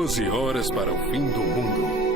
12 horas para o fim do mundo.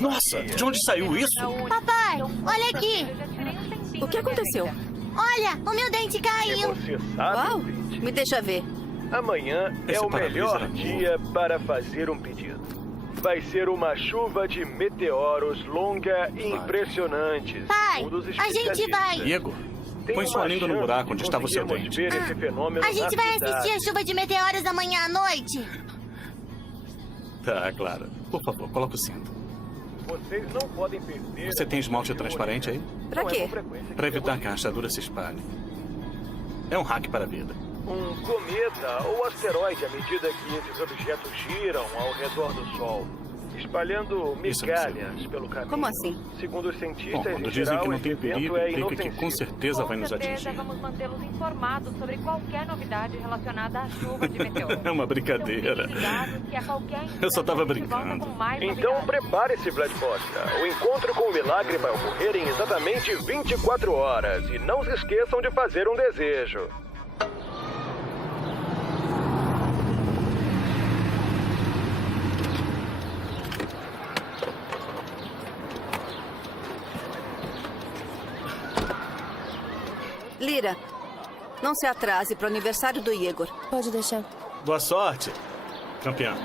Nossa, de onde saiu isso? Papai, olha aqui. O que aconteceu? Olha, o meu dente caiu. Você sabe, Uau, ouvinte? me deixa ver. Amanhã Esse é o para-brisa melhor era novo. dia para fazer um pedido. Vai ser uma chuva de meteoros longa e impressionante. Pai, segundo os a gente especialistas. vai. Igor, Tem põe sua uma língua no chance buraco de onde estava o seu conseguirmos dente. ver esse fenômeno A gente na vai cidade. assistir a chuva de meteoros amanhã à noite. Tá, Clara. Por favor, coloca o cinto. Vocês não podem perder. Você tem esmalte a transparente aí? Pra Não é quê? com frequência que Para evitar temos que a rachadura se espalhe. É um hack para a vida. um cometa ou asteroide à medida que esses objetos giram ao redor do Sol, espalhando Isso não sei. migalhas pelo caminho. Como assim? Segundo os Bom, cientistas, quando em dizem geral, que não esse tem evento perigo, é implica que com inofensivo. certeza vai nos certeza, atingir. vamos mantê-los informados sobre qualquer novidade relacionada à chuva de meteoros. É uma brincadeira. Então, fiquem ligados que a qualquer Eu só tava instante a gente volta brincando. com mais Então novidades. prepare-se, Vlad Posta. O encontro com o milagre vai ocorrer em exatamente 24 horas. E não se esqueçam de fazer um desejo. Lira, não se atrase para o aniversário do Igor. Pode deixar. Boa sorte, campeão.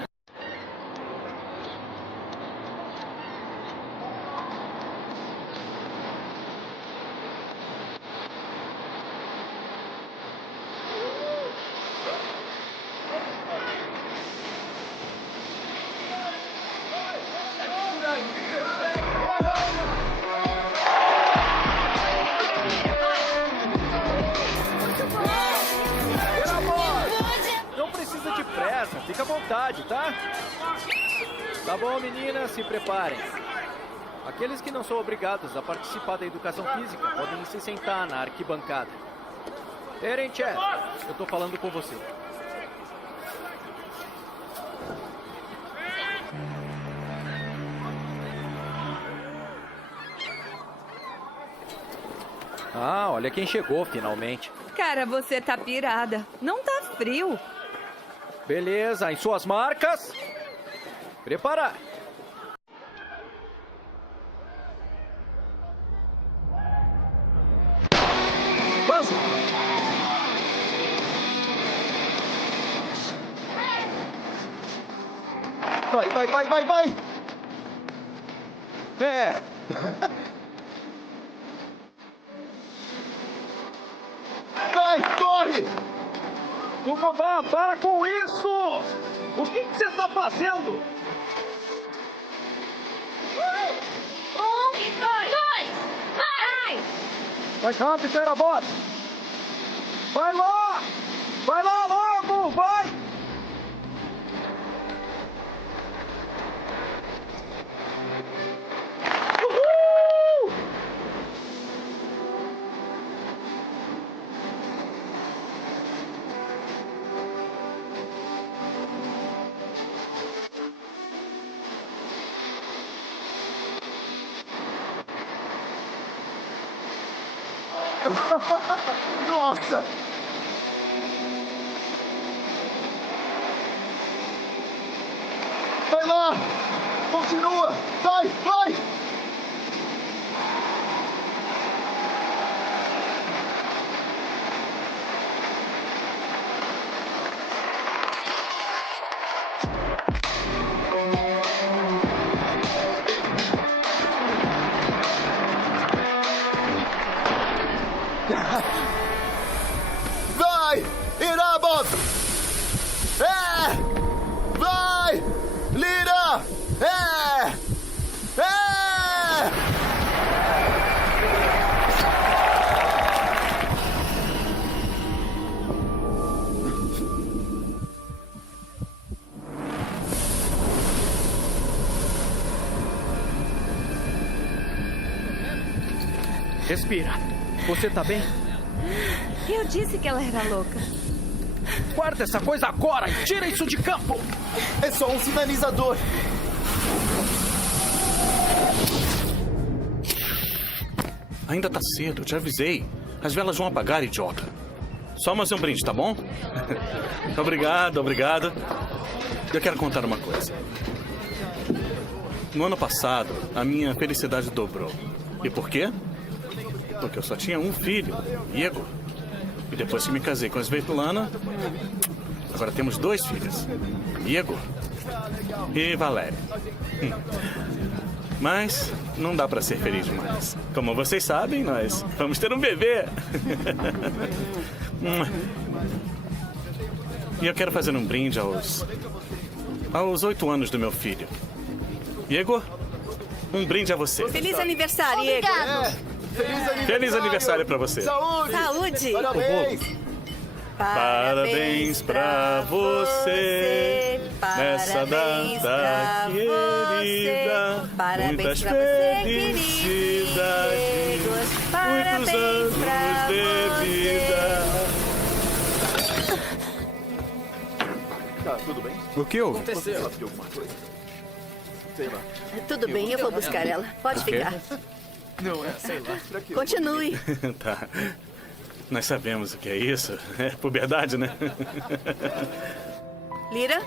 Não precisa de pressa, fica à vontade, tá? Tá bom, meninas, se preparem. Aqueles que não são obrigados a participar da educação física podem se sentar na arquibancada. Terenchev, eu tô falando com você. Ah, olha quem chegou finalmente. Cara, você tá pirada. Não tá frio. Beleza, em suas marcas. Preparar. Avança. Vai! É! Vai, corre! Tucobá, para com isso! O que você está fazendo? Mais rápido, Terabot! Vai lá! Vai lá logo! Vai! Uhul! Nossa! Vai lá! Continua! Vai! Vai! Irabos! É! Respira. Você tá bem? Eu disse que ela era louca. Guarda essa coisa agora e tira isso de campo! É só um sinalizador. Ainda tá cedo, te avisei. As velas vão apagar, idiota. Só mais um brinde, tá bom? Obrigado, obrigado. Eu quero contar uma coisa. No ano passado, a minha felicidade dobrou. E por quê? Porque eu só tinha um filho, Igor. E depois que me casei com a Svetlana, agora temos 2 filhas, Igor e Valéria. Mas não dá pra ser feliz demais. Como vocês sabem, nós vamos ter um bebê. E eu quero fazer um brinde aos 8 anos do meu filho. Igor, um brinde a você. Feliz aniversário, Igor. Obrigado. Feliz aniversário pra você. Saúde! Saúde. Parabéns! Parabéns pra você nessa data querida. Muitas felicidades, muitos anos de vida. Tá, tudo bem? O que houve? Você ela pediu alguma coisa? Sei lá. Tudo bem, eu vou buscar ela. Pode ficar. Não, sei lá. Pra quê? Continue. Tá. Nós sabemos o que é isso. É puberdade, né? Lira?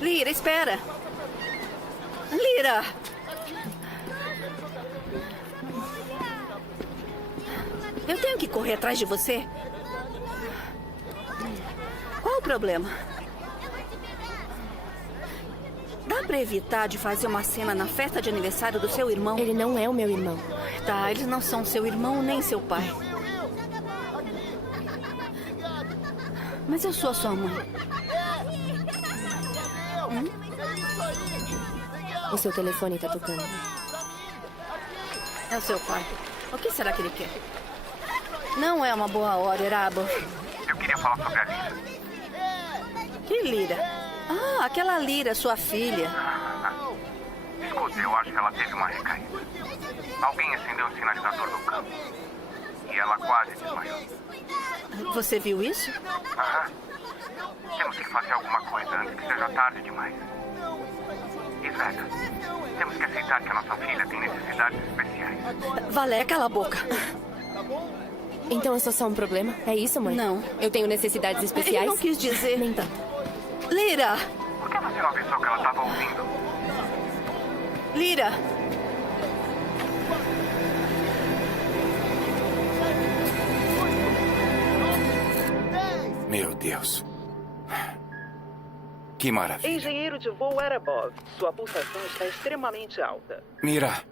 Lira, espera. Lira! Eu tenho que correr atrás de você? Qual o problema? Dá pra evitar de fazer uma cena na festa de aniversário do seu irmão? Ele não é o meu irmão. Tá, eles não são seu irmão nem seu pai. Mas eu sou a sua mãe. O seu telefone tá tocando. É o seu pai. O que será que ele quer? Não é uma boa hora, Erabo. Eu queria falar sobre a Lira. Que Lira? Ah, aquela Lira, sua filha. Escuta, eu acho que ela teve uma recaída. Alguém acendeu um sinalizador no campo. E ela quase desmaiou. Você viu isso? Aham. Temos que fazer alguma coisa antes que seja tarde demais. E Sveta, temos que aceitar que a nossa filha tem necessidades especiais. Valéria, cala a boca. Então eu sou só um problema? É isso, mãe? Não. Eu tenho necessidades especiais? Eu não quis dizer. Nem tanto. Lira! Por que você não avisou que ela estava ouvindo? Lira! Meu Deus. Que maravilha. Engenheiro de voo Arabov. Sua pulsação está extremamente alta. Mira,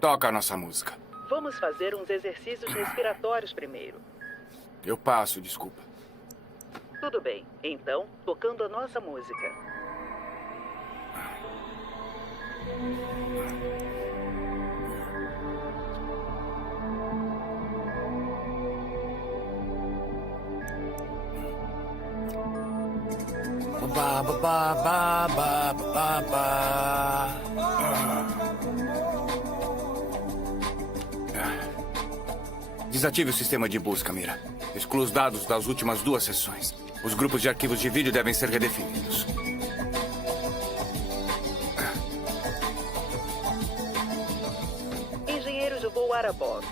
toca a nossa música. Vamos fazer uns exercícios respiratórios primeiro. Eu passo, desculpa. Tudo bem. Então, tocando a nossa música. Ba, ba, ba, ba, ba, ba, ba. Desative o sistema de busca, Mira. Exclua os dados das últimas 2 sessões. Os grupos de arquivos de vídeo devem ser redefinidos. Engenheiro de voo Arabov.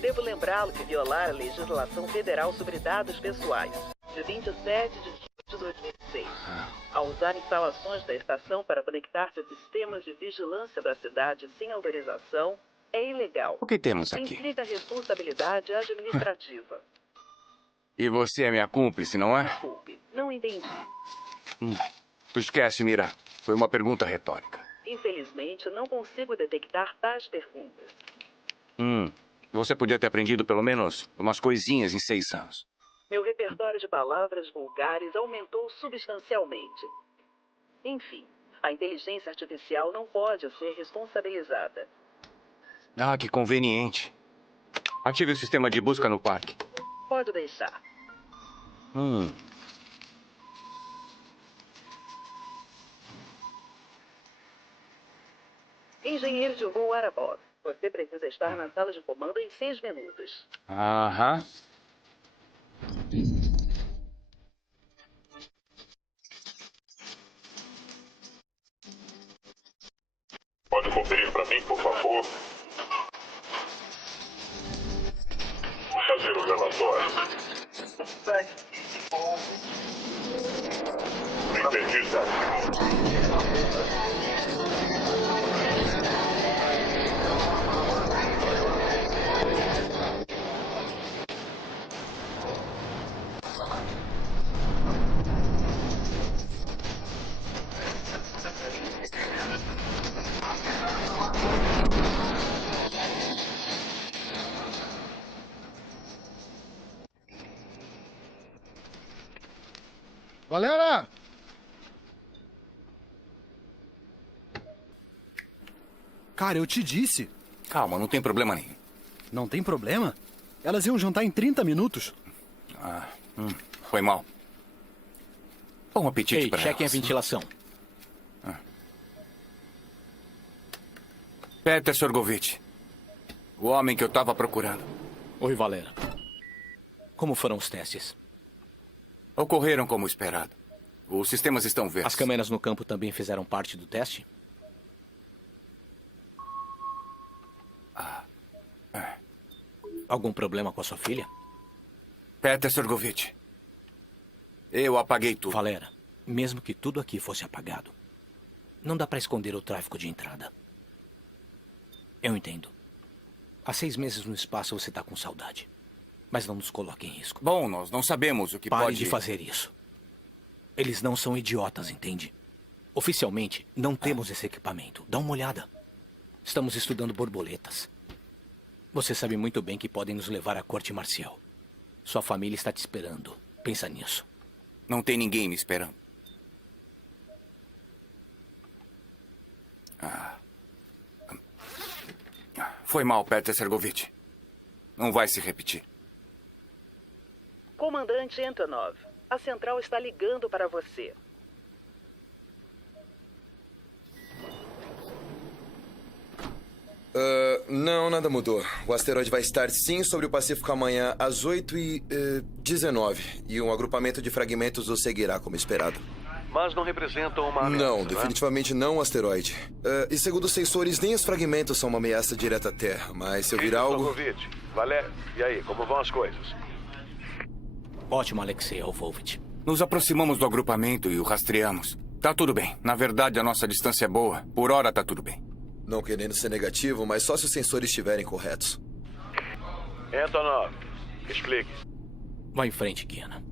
Devo lembrá-lo que violar a legislação federal sobre dados pessoais, de 27 de julho de 2006. Ao usar instalações da estação para conectar-se a sistemas de vigilância da cidade sem autorização, é ilegal. O que temos aqui? Implica responsabilidade administrativa. E você é minha cúmplice, não é? Desculpe, não entendi. Esquece, Mira. Foi uma pergunta retórica. Infelizmente, não consigo detectar tais perguntas. Você podia ter aprendido pelo menos umas coisinhas em 6 anos. Meu repertório de palavras vulgares aumentou substancialmente. Enfim, a inteligência artificial não pode ser responsabilizada. Ah, que conveniente. Ative o sistema de busca no parque. Pode deixar. Engenheiro de voo Arabov. Você precisa estar na sala de comando em 6 minutos. Aham. Pode conferir para mim, por favor? Fazer o relatório. Entendi, tá? Galera! Cara, eu te disse. Calma, não tem problema nenhum. Não tem problema? Elas iam jantar em 30 minutos. Foi mal. Bom apetite para elas. Chequem a ventilação. Peter Sorgovich. O homem que eu estava procurando. Oi, Valera. Como foram os testes? Ocorreram como esperado. Os sistemas estão verdes. As câmeras no campo também fizeram parte do teste? Algum problema com a sua filha? Peter Sorgovich. Eu apaguei tudo. Valera, mesmo que tudo aqui fosse apagado, não dá para esconder o tráfego de entrada. Eu entendo. Há 6 meses no espaço você tá com saudade. Mas não nos coloque em risco. Bom, nós não sabemos o que Pare pode... de fazer isso. Eles não são idiotas, entende? Oficialmente, não temos esse equipamento. Dá uma olhada. Estamos estudando borboletas. Você sabe muito bem que podem nos levar à corte marcial. Sua família está te esperando. Pensa nisso. Não tem ninguém me esperando. Foi mal, Peter Sergovich. Não vai se repetir. Comandante Antonov, a central está ligando para você. Não, nada mudou. O asteroide vai estar sim sobre o Pacífico amanhã às 8h19. E um agrupamento de fragmentos o seguirá como esperado. Mas não representam uma ameaça, Não, definitivamente não o asteroide. E segundo os sensores, nem os fragmentos são uma ameaça direta à Terra. Mas se eu vir algo... Sorgovich, Valério, e aí, como vão as coisas? Ótimo, Alexei Alvovich. Nos aproximamos do agrupamento e o rastreamos. Tá tudo bem. Na verdade, a nossa distância é boa. Por hora, tá tudo bem. Não querendo ser negativo, mas só se os sensores estiverem corretos. Antonov, explique. Vá em frente, Guiana.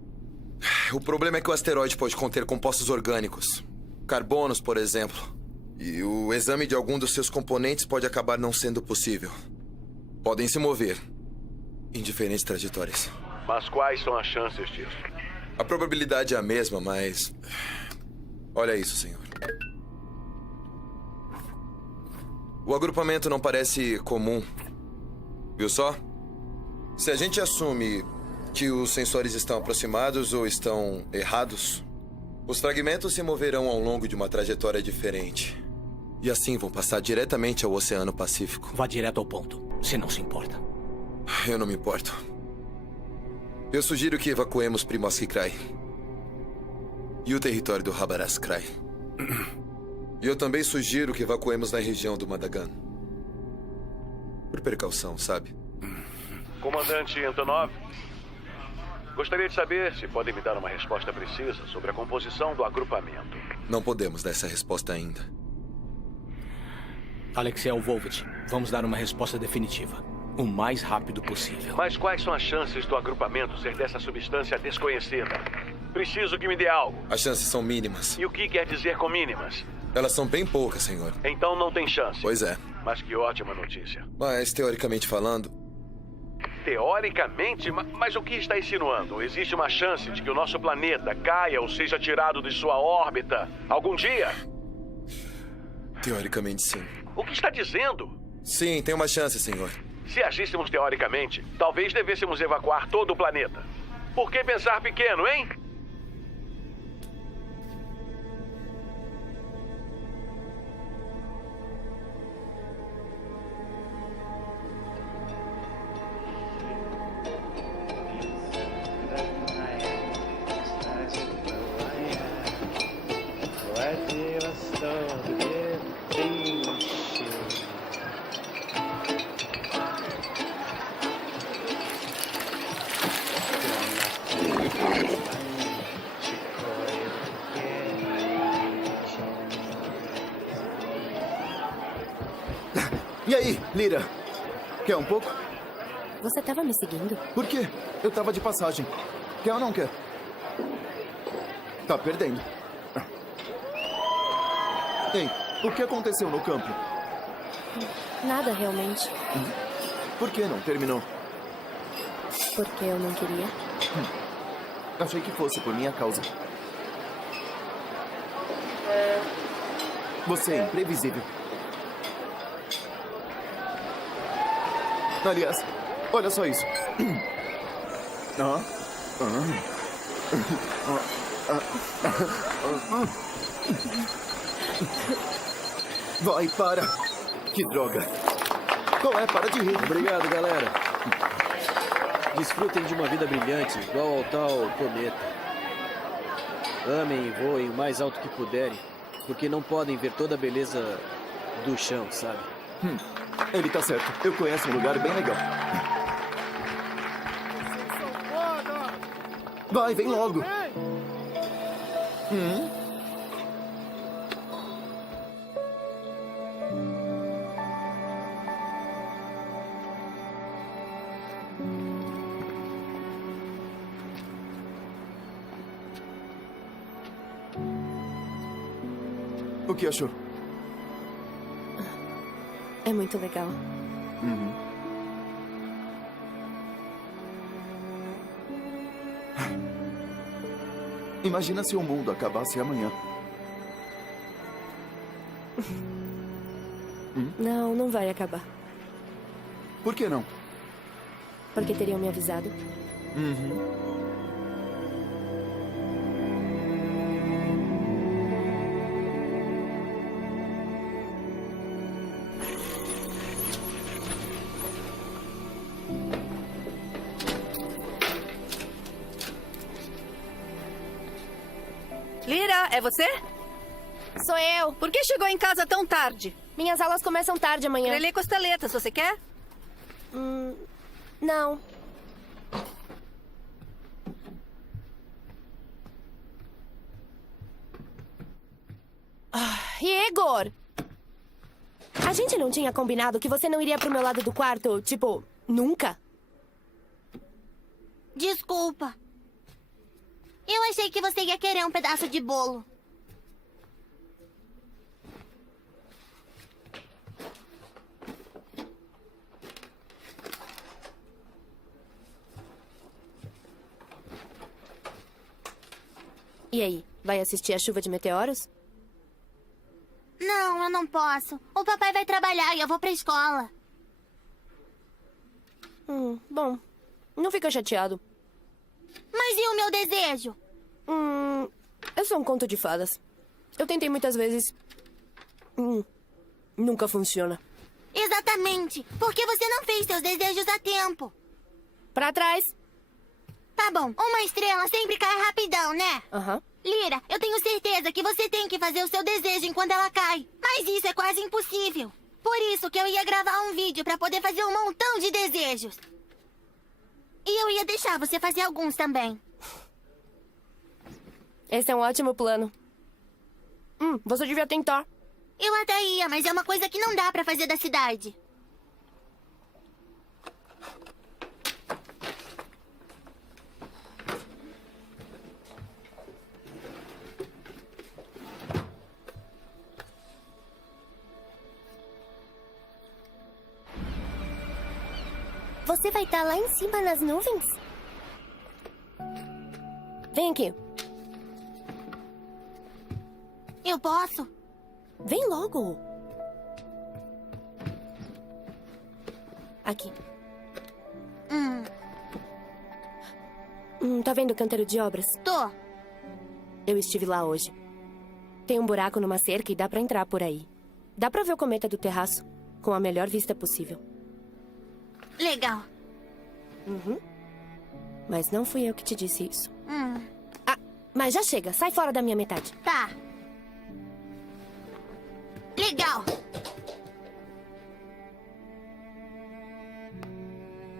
O problema é que o asteroide pode conter compostos orgânicos. Carbonos, por exemplo. E o exame de algum dos seus componentes pode acabar não sendo possível. Podem se mover em diferentes trajetórias. Mas quais são as chances disso? A probabilidade é a mesma, mas... Olha isso, senhor. O agrupamento não parece comum. Viu só? Se a gente assume que os sensores estão aproximados ou estão errados, os fragmentos se moverão ao longo de uma trajetória diferente. E assim vão passar diretamente ao Oceano Pacífico. Vá direto ao ponto, se não se importa. Eu não me importo. Eu sugiro que evacuemos Primorsky Krai e o território do Habaras Krai. E eu também sugiro que evacuemos na região do Madagan. Por precaução, sabe? Comandante Antonov, gostaria de saber se podem me dar uma resposta precisa sobre a composição do agrupamento. Não podemos dar essa resposta ainda. Alexei Alvovich, vamos dar uma resposta definitiva. O mais rápido possível. Mas quais são as chances do agrupamento ser dessa substância desconhecida? Preciso que me dê algo. As chances são mínimas. E o que quer dizer com mínimas? Elas são bem poucas, senhor. Então não tem chance. Pois é. Mas que ótima notícia. Mas, teoricamente falando... Teoricamente? Mas o que está insinuando? Existe uma chance de que o nosso planeta caia ou seja tirado de sua órbita algum dia? Teoricamente, sim. O que está dizendo? Sim, tem uma chance, senhor. Se agíssemos teoricamente, talvez devêssemos evacuar todo o planeta. Por que pensar pequeno, hein? E aí, Lyra? Quer um pouco? Você tava me seguindo? Por quê? Eu tava de passagem. Quer ou não quer? Tá perdendo. Ei, o que aconteceu no campo? Nada, realmente. Por que não terminou? Porque eu não queria. Achei que fosse por minha causa. Você é imprevisível. Aliás, olha só isso. Vai, para! Que droga! Qual é? Para de rir! Obrigado, galera. Desfrutem de uma vida brilhante, igual ao tal cometa. Amem e voem o mais alto que puderem, porque não podem ver toda a beleza do chão, sabe? Ele tá certo. Eu conheço um lugar bem legal. Vai, vem logo. O que achou? É muito legal. Imagina se o mundo acabasse amanhã. Não, não vai acabar. Por que não? Porque teriam me avisado. Lyra, é você? Sou eu. Por que chegou em casa tão tarde? Minhas aulas começam tarde amanhã. Pra ler costeletas, você quer? Não. Igor! A gente não tinha combinado que você não iria pro meu lado do quarto, tipo, nunca? Desculpa. Eu achei que você ia querer um pedaço de bolo. E aí, vai assistir a chuva de meteoros? Não, eu não posso. O papai vai trabalhar e eu vou pra escola. Bom, não fica chateado. Mas e o meu desejo? Eu sou um conto de fadas. Eu tentei muitas vezes. Nunca funciona. Exatamente. Porque você não fez seus desejos a tempo. Pra trás. Tá bom. Uma estrela sempre cai rapidão, né? Lyra, eu tenho certeza que você tem que fazer o seu desejo enquanto ela cai. Mas isso é quase impossível. Por isso que eu ia gravar um vídeo pra poder fazer um montão de desejos. E eu ia deixar você fazer alguns também. Esse é um ótimo plano. Você devia tentar. Eu até ia, mas é uma coisa que não dá pra fazer da cidade. Você vai estar lá em cima nas nuvens? Vem aqui. Eu posso? Vem logo. Aqui. Tá vendo o canteiro de obras? Tô. Eu estive lá hoje. Tem um buraco numa cerca e dá pra entrar por aí. Dá pra ver o cometa do terraço, com a melhor vista possível. Legal. Mas não fui eu que te disse isso. Mas já chega. Sai fora da minha metade. Tá. Legal.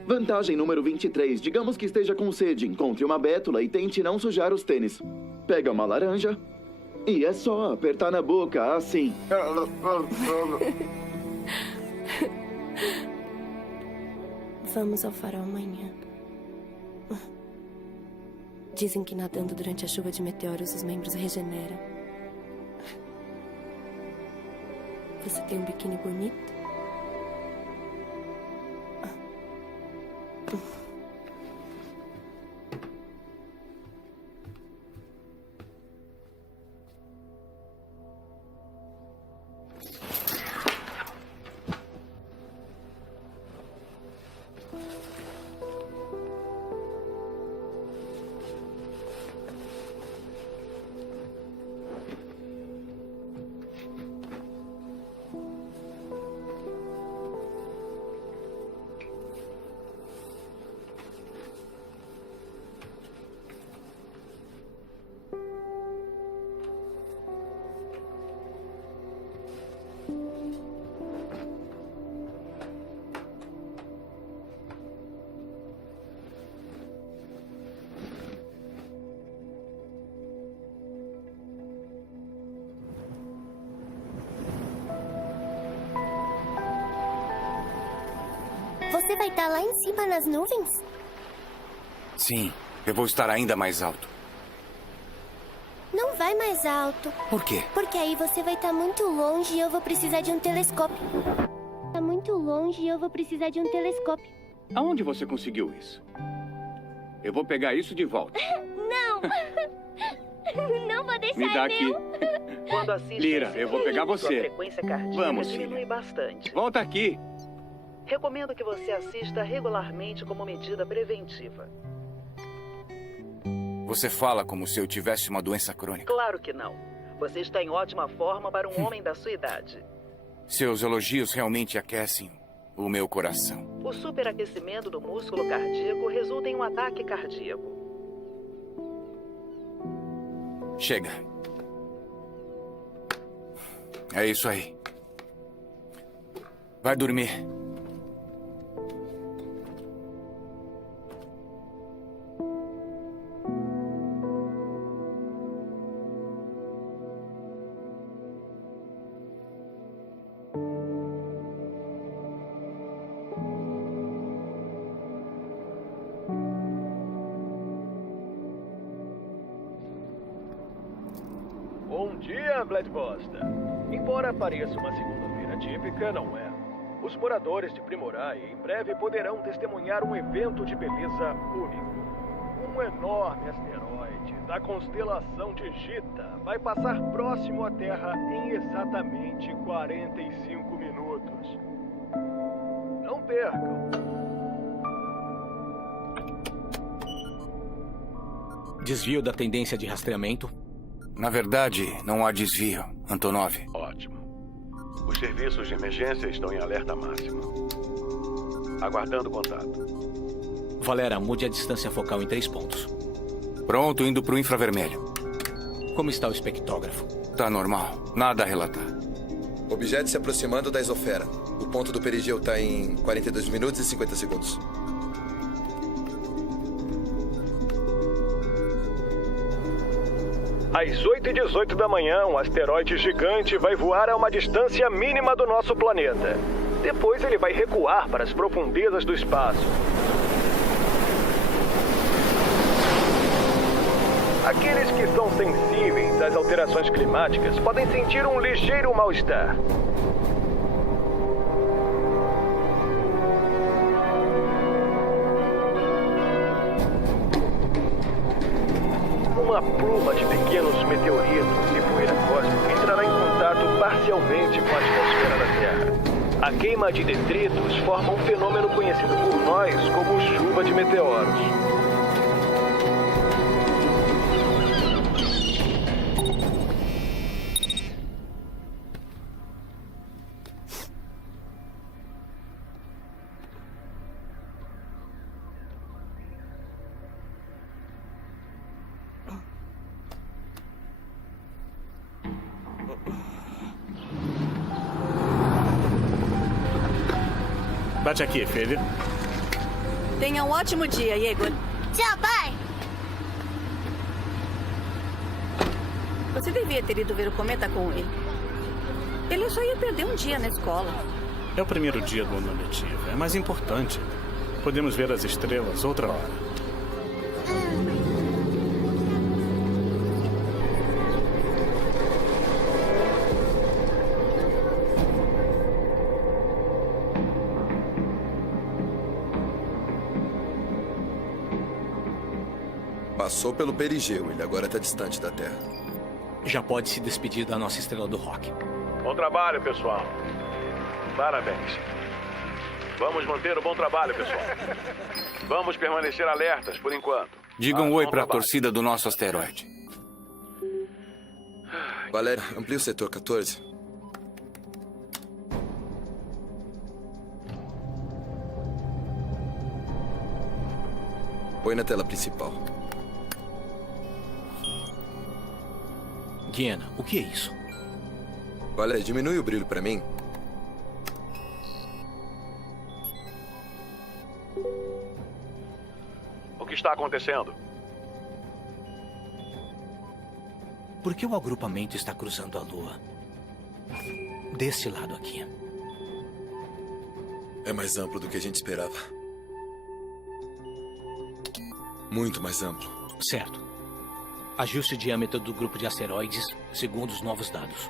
Vantagem número 23. Digamos que esteja com sede. Encontre uma bétula e tente não sujar os tênis. Pega uma laranja e é só apertar na boca, assim. Vamos ao farol amanhã. Dizem que nadando durante a chuva de meteoros os membros regeneram. Você tem um biquíni bonito? Você vai estar lá em cima nas nuvens? Sim, eu vou estar ainda mais alto. Não vai mais alto. Por quê? Porque aí você vai estar muito longe e eu vou precisar de um telescópio. Tá muito longe e eu vou precisar de um telescópio. Aonde você conseguiu isso? Eu vou pegar isso de volta. Não! Não vou deixar. Me dá aqui. Quando assiste Lira, eu vou pegar sua você. frequência cardíaca Vamos, diminui filha. bastante. Volta aqui. Recomendo que você assista regularmente como medida preventiva. Você fala como se eu tivesse uma doença crônica. Claro que não. Você está em ótima forma para um homem da sua idade. Seus elogios realmente aquecem o meu coração. O superaquecimento do músculo cardíaco resulta em um ataque cardíaco. Chega. É isso aí. Vai dormir. Bom dia, Bloodbuster. Embora pareça uma segunda-feira típica, não é. Os moradores de Primorai em breve poderão testemunhar um evento de beleza único. Um enorme asteroide da constelação de Gita vai passar próximo à Terra em exatamente 45 minutos. Não percam. Desvio da tendência de rastreamento? Na verdade, não há desvio, Antonov. Ótimo. Os serviços de emergência estão em alerta máximo. Aguardando contato. Valera, mude a distância focal em 3 pontos. Pronto, indo pro infravermelho. Como está o espectrógrafo? Tá normal, nada a relatar. Objeto se aproximando da esfera. O ponto do perigeu está em 42 minutos e 50 segundos. Às 8h18 da manhã, um asteroide gigante vai voar a uma distância mínima do nosso planeta. Depois ele vai recuar para as profundezas do espaço. Aqueles que são sensíveis às alterações climáticas podem sentir um ligeiro mal-estar. Uma pluma de pequenos meteoritos e poeira cósmica entrará em contato parcialmente com a atmosfera da Terra. A queima de detritos forma um fenômeno conhecido por nós como chuva de meteoros. Bate aqui, filho. Tenha um ótimo dia, Igor. Tchau, pai. Você devia ter ido ver o cometa com ele. Ele só ia perder um dia na escola. É o primeiro dia do ano letivo. É mais importante. Podemos ver as estrelas outra hora. Passou pelo perigeu, ele agora está distante da Terra. Já pode se despedir da nossa estrela do rock. Bom trabalho, pessoal. Parabéns. Vamos manter o bom trabalho, pessoal. Vamos permanecer alertas por enquanto. Diga um oi para a torcida do nosso asteroide. Valério, amplia o setor 14. Põe na tela principal. Guiana, o que é isso? Valério, diminui o brilho para mim. O que está acontecendo? Por que o agrupamento está cruzando a Lua? Desse lado aqui. É mais amplo do que a gente esperava. Muito mais amplo. Certo. Ajuste o diâmetro do grupo de asteroides segundo os novos dados.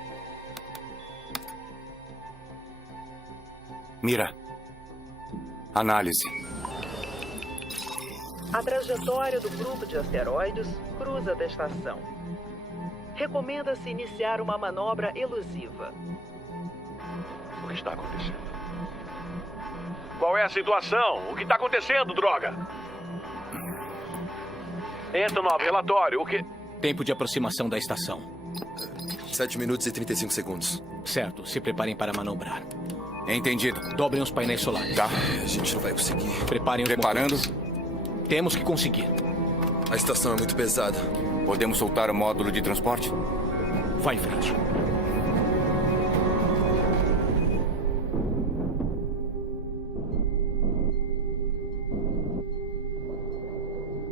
Mira. Análise. A trajetória do grupo de asteroides cruza da estação. Recomenda-se iniciar uma manobra elusiva. O que está acontecendo? Qual é a situação? O que está acontecendo, droga? Entra no relatório, o que... Tempo de aproximação da estação. 7 minutos e 35 segundos. Certo, se preparem para manobrar. Entendido. Dobrem os painéis solares. Tá. A gente não vai conseguir. Preparem os Preparando. motores. Temos que conseguir. A estação é muito pesada. Podemos soltar o módulo de transporte? Vá em frente.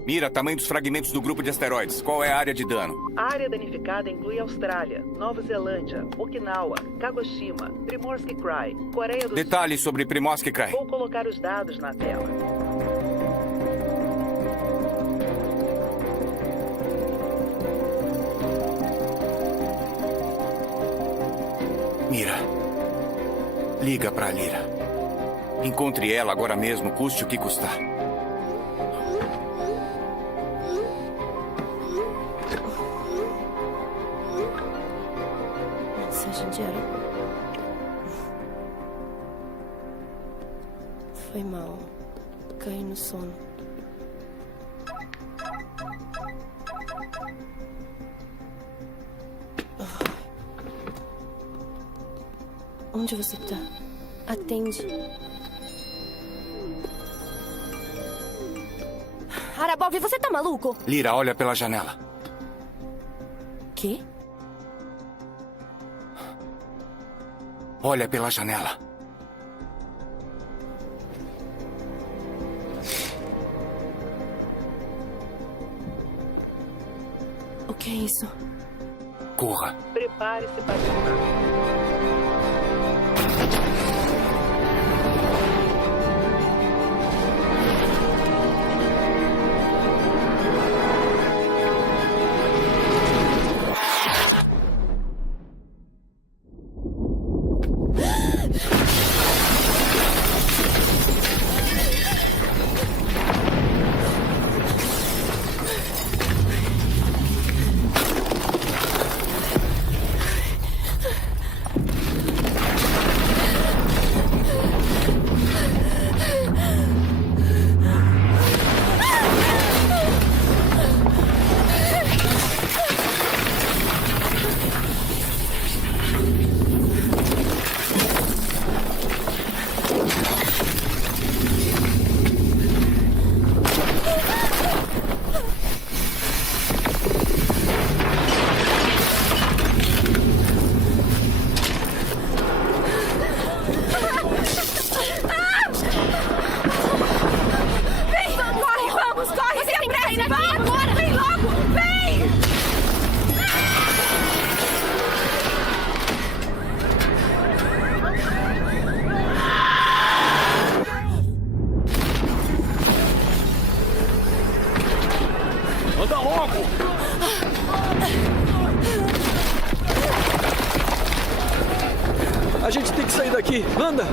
Mira, tamanho dos fragmentos do grupo de asteroides. Qual é a área de dano? A área danificada inclui Austrália, Nova Zelândia, Okinawa, Kagoshima, Primorsky Cry, Coreia do Detalhes sobre Primorsky Cry. Sul. Vou colocar os dados na tela. Mira. Liga pra Lyra. Encontre ela agora mesmo, custe o que custar. Mensagem diária. Foi mal. Caí no sono. Onde você tá? Atende. Arabov, você tá maluco? Lyra, olha pela janela. Quê? Olha pela janela. O que é isso? Corra. Prepare-se para voar. daqui! Anda!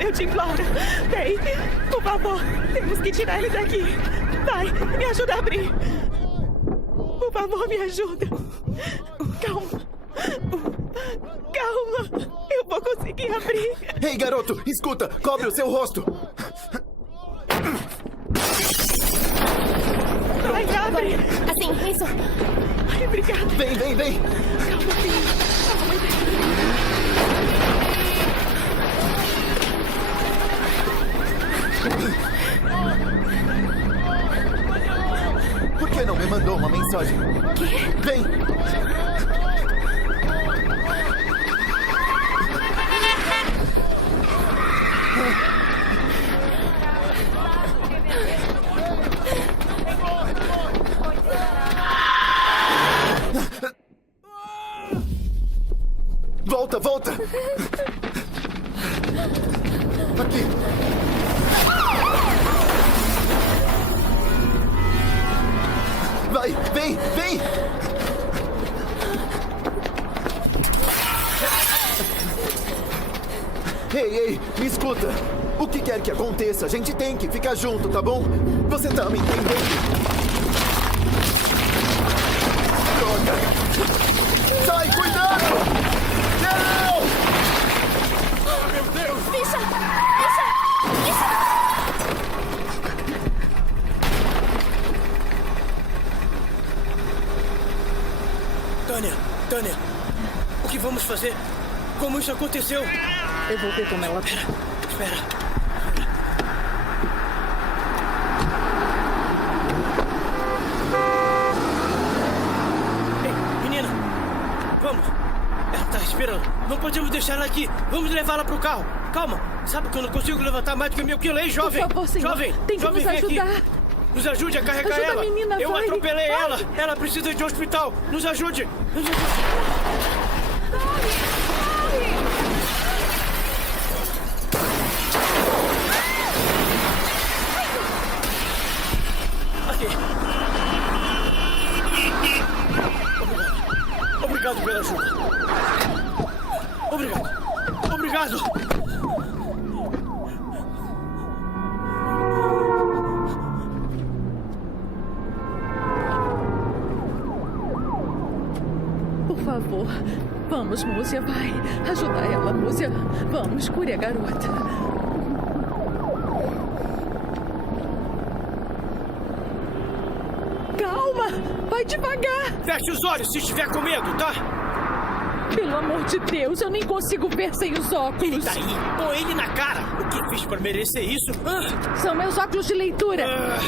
Eu te imploro. Bem, por favor, temos que tirar ele daqui. Vai, me ajuda a abrir. Por favor, me ajuda. Calma. Calma. Eu vou conseguir abrir. Ei, garoto, escuta. Cobre o seu rosto. Vai, abre. Assim, isso. Ai, obrigada. Vem. Calma, filho. Calma. Por que não me mandou uma mensagem? Quê? Vem! Volta! Aqui! Vai, vem! Ei, me escuta. O que quer que aconteça, a gente tem que ficar junto, tá bom? Você tá me entendendo? Droga! Sai, cuidado! Não! Oh, meu Deus! Bicha! Tânia, o que vamos fazer? Como isso aconteceu? Eu vou ver como ela... Espera. Ei, menina, vamos. Ela tá esperando. Não podemos deixar ela aqui. Vamos levá-la pro carro. Calma. Sabe que eu não consigo levantar mais do que 1000 quilos, hein, jovem? Por favor, senhor. Jovem, tem que nos ajudar. Aqui. Nos ajude a carregar ajuda ela. A menina, eu vai. atropelei vai. ela. Ela precisa de um hospital. Nos ajude. Aqui. Obrigado pela ajuda. Obrigado. Por favor, vamos, Múcia, vai. Ajuda ela, Múcia. Vamos, cure a garota. Calma, vai devagar. Feche os olhos se estiver com medo, tá? Pelo amor de Deus, eu nem consigo ver sem os óculos. Ele tá aí, põe ele na cara. O que fiz pra merecer isso? São meus óculos de leitura.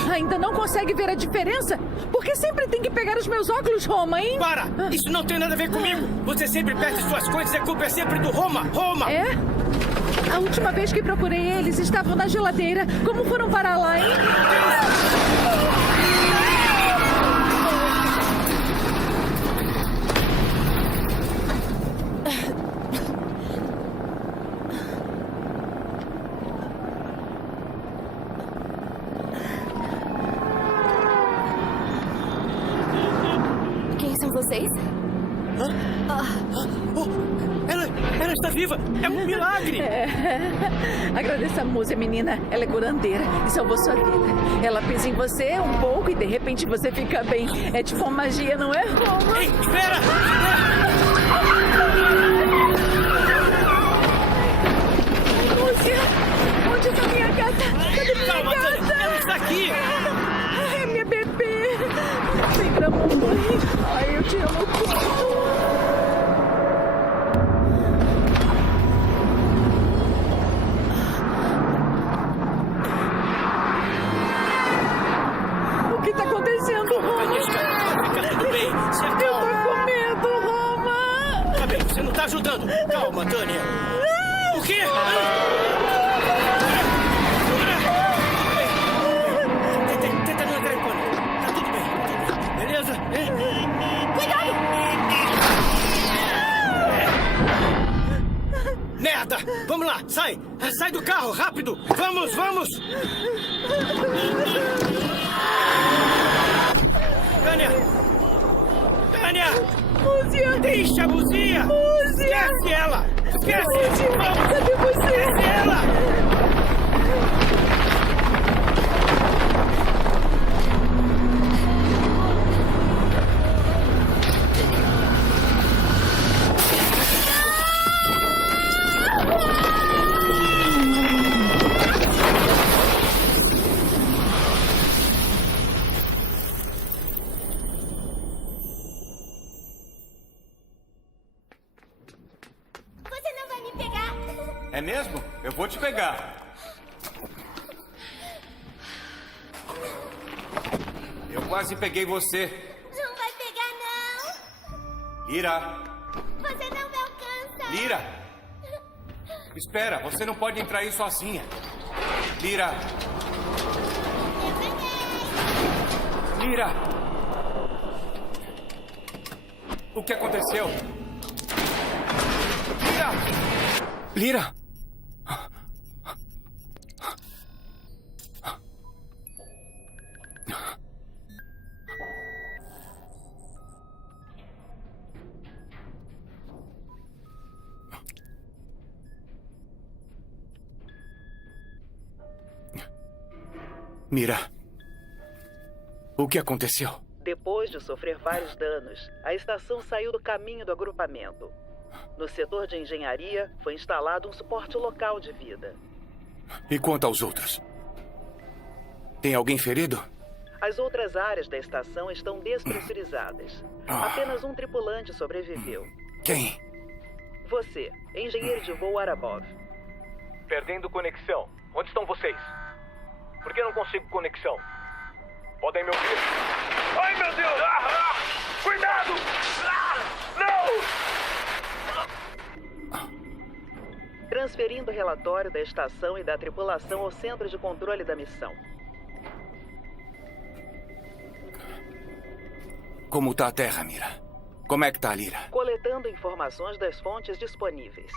Ainda não consegue ver a diferença? Por que sempre tem que pegar os meus óculos, Roma, hein? Para! Isso não tem nada a ver comigo. Você sempre perde suas coisas, a culpa é sempre do Roma. É? A última vez que procurei eles, estavam na geladeira. Como foram parar lá, hein? viva! É um milagre! Agradeça a música, menina. Ela é curandeira e salvou sua vida. Ela pisa em você um pouco e de repente você fica bem. É tipo uma magia, não é, Roma? Ei, espera! Lúcia! Onde está minha gata? Cadê minha Calma, gata? ela está aqui! É minha bebê! Vem pra mamãe! Ai, eu te amo tanto! O que está acontecendo, Roma? Fica tudo bem. Se Eu tô com medo, Roma! Tá bem, você não tá ajudando. Calma, Tânia. O quê? Tenta não entrar em pânico. Tá tudo bem. Beleza? Cuidado! Merda! Vamos lá, sai! Sai do carro, rápido! Vamos, vamos! Tânia! Tânia! Lúcia! Deixa a Luzia! Lúcia! Esquece ela! Esquece! Lúcia! Cadê você? Esquece ela! Você não vai me pegar! É mesmo? Eu vou te pegar. Eu quase peguei você. Não vai pegar, não! Lira! Você não me alcança! Lira! Espera, você não pode entrar aí sozinha. Lira! Lira! O que aconteceu? Lira! Lira! Mira, o que aconteceu? Depois de sofrer vários danos, a estação saiu do caminho do agrupamento. No setor de engenharia, foi instalado um suporte local de vida. E quanto aos outros? Tem alguém ferido? As outras áreas da estação estão despressurizadas. Apenas um tripulante sobreviveu. Quem? Você, engenheiro de voo Arabov. Perdendo conexão. Onde estão vocês? Por que não consigo conexão? Podem me ouvir? Ai, meu Deus! Cuidado! Não! Transferindo o relatório da estação e da tripulação ao centro de controle da missão. Como tá a Terra, Mira? Como é que tá a Lira? Coletando informações das fontes disponíveis.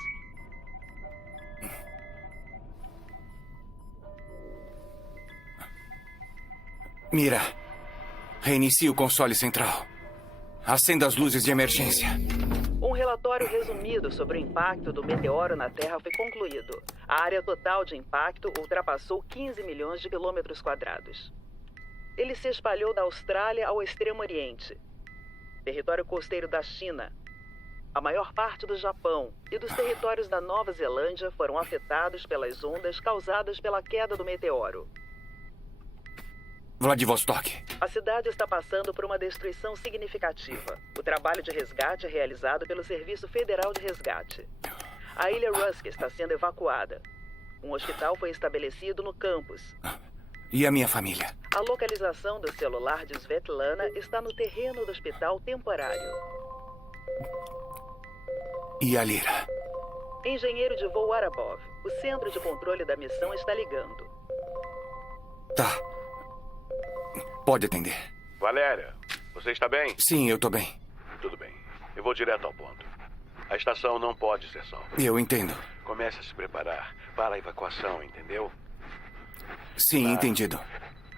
Mira, reinicie o console central. Acenda as luzes de emergência. Um relatório resumido sobre o impacto do meteoro na Terra foi concluído. A área total de impacto ultrapassou 15 milhões de quilômetros quadrados. Ele se espalhou da Austrália ao Extremo Oriente, território costeiro da China, a maior parte do Japão e dos territórios da Nova Zelândia foram afetados pelas ondas causadas pela queda do meteoro. Vladivostok. A cidade está passando por uma destruição significativa. O trabalho de resgate é realizado pelo Serviço Federal de Resgate. A ilha Rusk está sendo evacuada. Um hospital foi estabelecido no campus. E a minha família? A localização do celular de Svetlana está no terreno do hospital temporário. E a Lira? Engenheiro de voo Arabov. O centro de controle da missão está ligando. Tá. Pode atender. Valéria, você está bem? Sim, eu tô bem. Tudo bem. Eu vou direto ao ponto. A estação não pode ser salva. Eu entendo. Comece a se preparar para a evacuação, entendeu? Sim, entendido.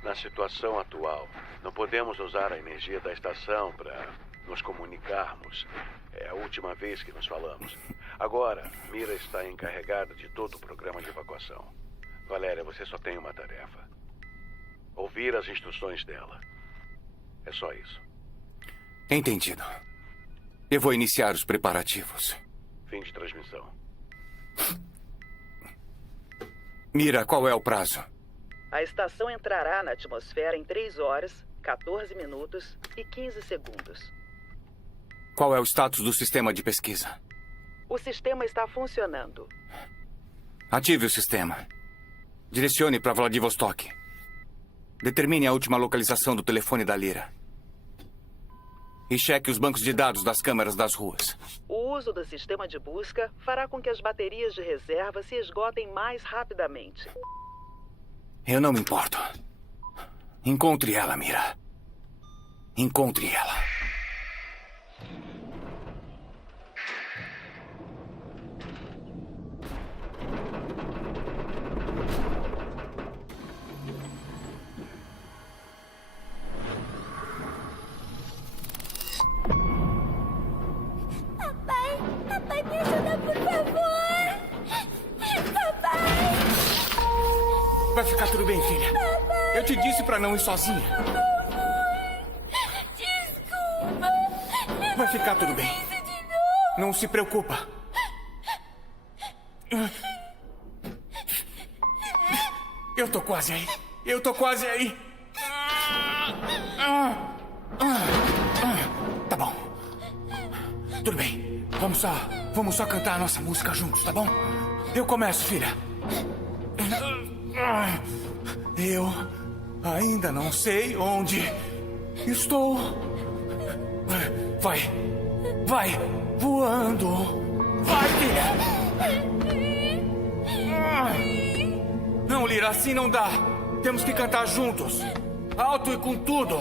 Na situação atual, não podemos usar a energia da estação para nos comunicarmos. É a última vez que nos falamos. Agora, Mira está encarregada de todo o programa de evacuação. Valéria, você só tem uma tarefa: ouvir as instruções dela. É só isso. Entendido. Eu vou iniciar os preparativos. Fim de transmissão. Mira, qual é o prazo? A estação entrará na atmosfera em 3 horas, 14 minutos e 15 segundos. Qual é o status do sistema de pesquisa? O sistema está funcionando. Ative o sistema. Direcione para Vladivostok. Determine a última localização do telefone da Lyra. E cheque os bancos de dados das câmeras das ruas. O uso do sistema de busca fará com que as baterias de reserva se esgotem mais rapidamente. Eu não me importo. Encontre ela, Mira. Encontre ela. Papai, me ajuda, por favor! Papai! Vai ficar tudo bem, filha. Papai. Eu te disse pra não ir sozinha. Desculpa! Vai ficar tudo bem. Não se preocupa. Eu tô quase aí. Eu tô quase aí. Tá bom. Tudo bem. Vamos só cantar a nossa música juntos, tá bom? Eu começo, filha. Eu ainda não sei onde estou. Vai, voando. Vai, filha. Não, Lyra, assim não dá. Temos que cantar juntos. Alto e com tudo.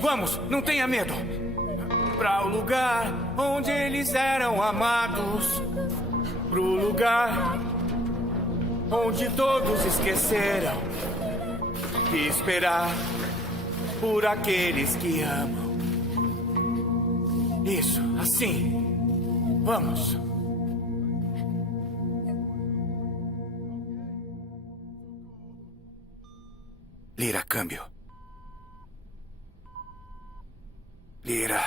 Vamos, não tenha medo. Pra o lugar onde eles eram amados. Pro lugar onde todos esqueceram que esperar por aqueles que amam. Isso, assim. Vamos. Lyra, câmbio. Lyra.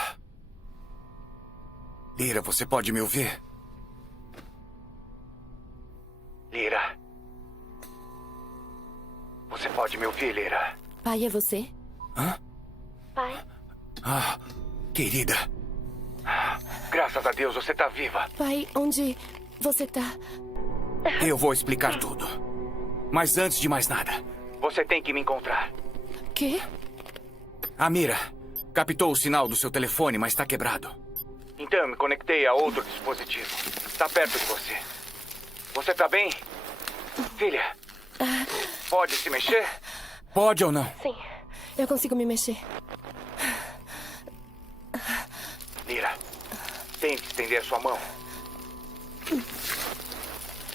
Lyra, você pode me ouvir? Lyra. Você pode me ouvir, Lyra? Pai, é você? Hã? Pai? Ah, querida. Graças a Deus você tá viva. Pai, onde você tá? Eu vou explicar tudo. Mas antes de mais nada, você tem que me encontrar. Quê? A Mira captou o sinal do seu telefone, mas tá quebrado. Então eu me conectei a outro dispositivo. Tá perto de você. Você tá bem? Filha, pode se mexer? Pode ou não? Sim, eu consigo me mexer. Lyra, tente estender a sua mão.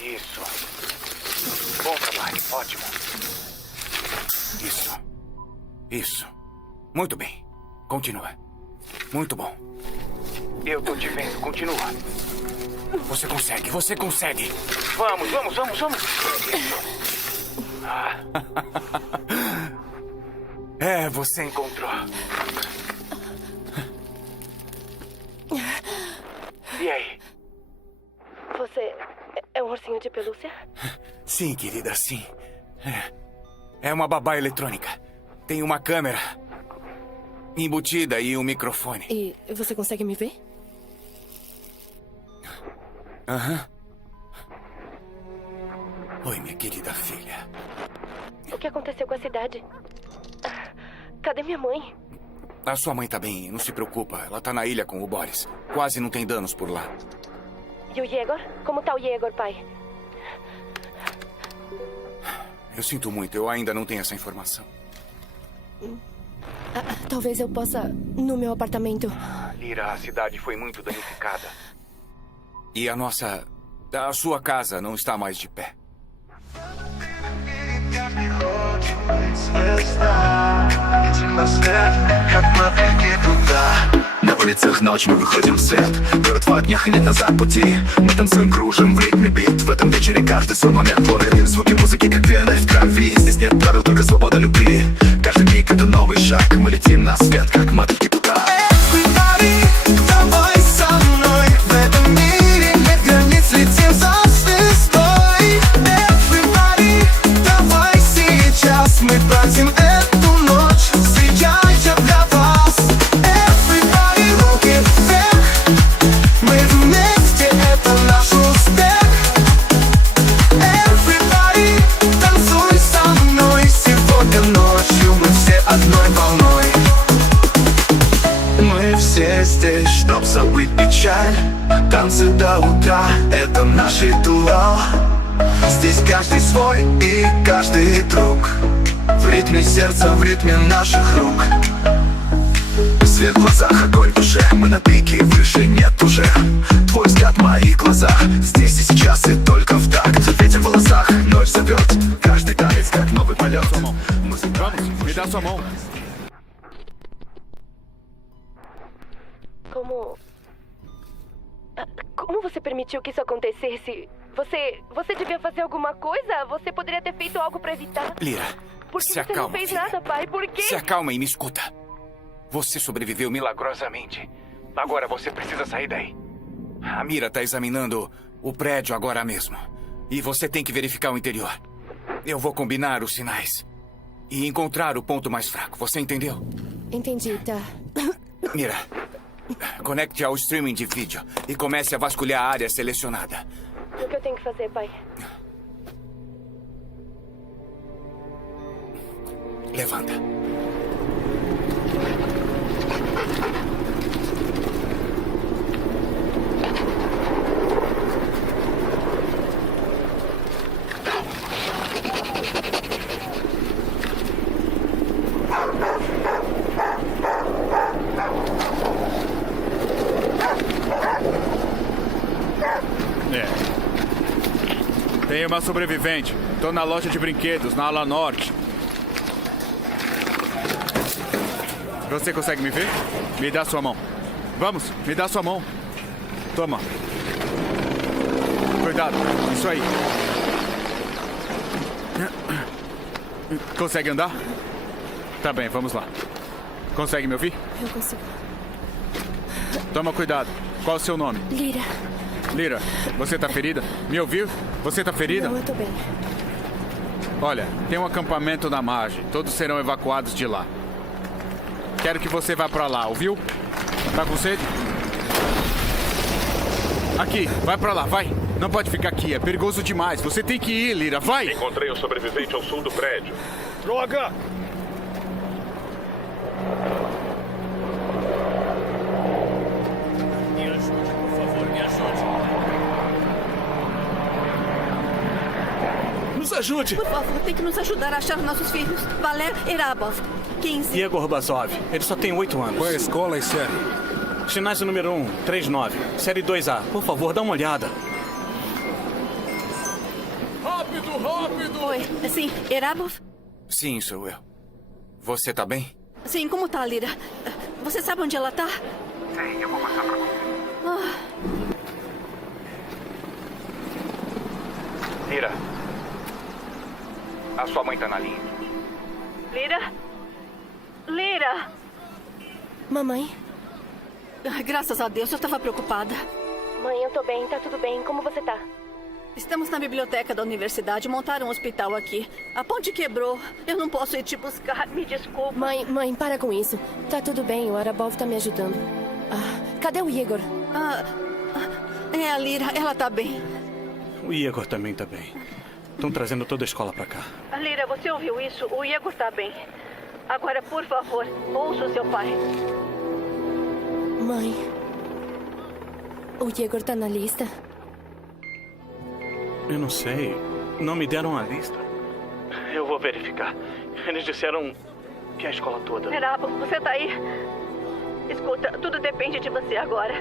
Isso. Bom trabalho, ótimo. Isso. Muito bem. Continua. Muito bom. Eu tô te vendo, continua. Você consegue, você consegue. Vamos. É, você encontrou. E aí? Você é um ursinho de pelúcia? Sim, querida, sim. É uma babá eletrônica. Tem uma câmera embutida e um microfone. E você consegue me ver? Aham. Oi, minha querida filha. O que aconteceu com a cidade? Cadê minha mãe? A sua mãe tá bem, não se preocupa. Ela tá na ilha com o Boris. Quase não tem danos por lá. E o Yegor? Como tá o Yegor, pai? Eu sinto muito, eu ainda não tenho essa informação. Talvez eu possa no meu apartamento. Lyra, a cidade foi muito danificada. E a sua casa não está mais de pé. Yapma peki bu da улицах ночь, мы выходим в свет. Город в огнях и нет назад пути. Мы танцуем, кружим в ритме бит. В этом вечере каждый свой момент ловит. Звуки музыки, как вены в крови. Здесь нет правил, только свобода любви. Каждый миг это новый шаг. Мы летим на свет, как мотыльки туда. Давай со мной. В этом мире нет границ, летим за звездой. Everybody, давай сейчас мы празднуем эту ночь. Сияет для вас. Everybody, руки вверх. Мы вместе, это наш успех. Everybody, танцуй со мной. Сегодня ночью мы все одной волной. Мы все здесь, чтоб забыть печаль. Танцы до утра, это наш ритуал. Здесь каждый свой и каждый друг. В ритме сердца, в ритме наших рук. Свет в глазах, огонь в душе. Мы на пике, выше нет уже. Твой взгляд в моих глазах. Здесь и сейчас, и только в такт. Ветер в волосах, ночь зовет. Каждый танец, как новый полет. Me dá sua mão. Como você permitiu que isso acontecesse? Você devia fazer alguma coisa? Você poderia ter feito algo pra evitar. Lyra, Por que se você acalma, não fez filha. nada, pai? Por quê? Se acalma e me escuta. Você sobreviveu milagrosamente. Agora você precisa sair daí. A Mira tá examinando o prédio agora mesmo. E você tem que verificar o interior. Eu vou combinar os sinais. E encontrar o ponto mais fraco. Você entendeu? Entendi, tá. Mira, conecte ao streaming de vídeo e comece a vasculhar a área selecionada. O que eu tenho que fazer, pai? Levanta. Tem uma sobrevivente. Tô na loja de brinquedos, na ala norte. Você consegue me ver? Me dá sua mão. Vamos, me dá sua mão. Toma. Cuidado, isso aí. Consegue andar? Tá bem, vamos lá. Consegue me ouvir? Eu consigo. Toma cuidado. Qual é o seu nome? Lyra. Lyra, você tá ferida? Me ouviu? Você tá ferida? Não, eu tô bem. Olha, tem um acampamento na margem. Todos serão evacuados de lá. Quero que você vá pra lá, ouviu? Tá com sede? Aqui, vai pra lá, vai. Não pode ficar aqui, é perigoso demais. Você tem que ir, Lyra, vai! Encontrei um sobrevivente ao sul do prédio. Droga! Me ajude, por favor, me ajude. Nos ajude! Por favor, tem que nos ajudar a achar nossos filhos. Valer Erabov, 15. Igor Bazov, ele só tem 8 anos. Qual é a escola e série? Ginásio número 1, 39. Série 2A. Por favor, dá uma olhada. Rápido, rápido! Oi, sim, Erabov? Sim, sou eu. Você tá bem? Sim, como tá, Lyra? Você sabe onde ela tá? Sei, eu vou passar pra você. Lyra. A sua mãe tá na linha. Lyra? Lyra! Mamãe? Graças a Deus, eu estava preocupada. Mãe, eu tô bem, tá tudo bem. Como você tá? Estamos na biblioteca da universidade. Montaram um hospital aqui. A ponte quebrou. Eu não posso ir te buscar. Me desculpa. Mãe, para com isso. Tá tudo bem, o Arabov tá me ajudando. Cadê o Igor? É a Lyra, ela tá bem. O Igor também tá bem. Estão trazendo toda a escola pra cá. Lyra, você ouviu isso? O Igor tá bem. Agora, por favor, ouça o seu pai. Mãe, o Igor tá na lista? Eu não sei. Não me deram a lista. Eu vou verificar. Eles disseram que a escola toda. Erabo, você tá aí? Escuta, tudo depende de você agora.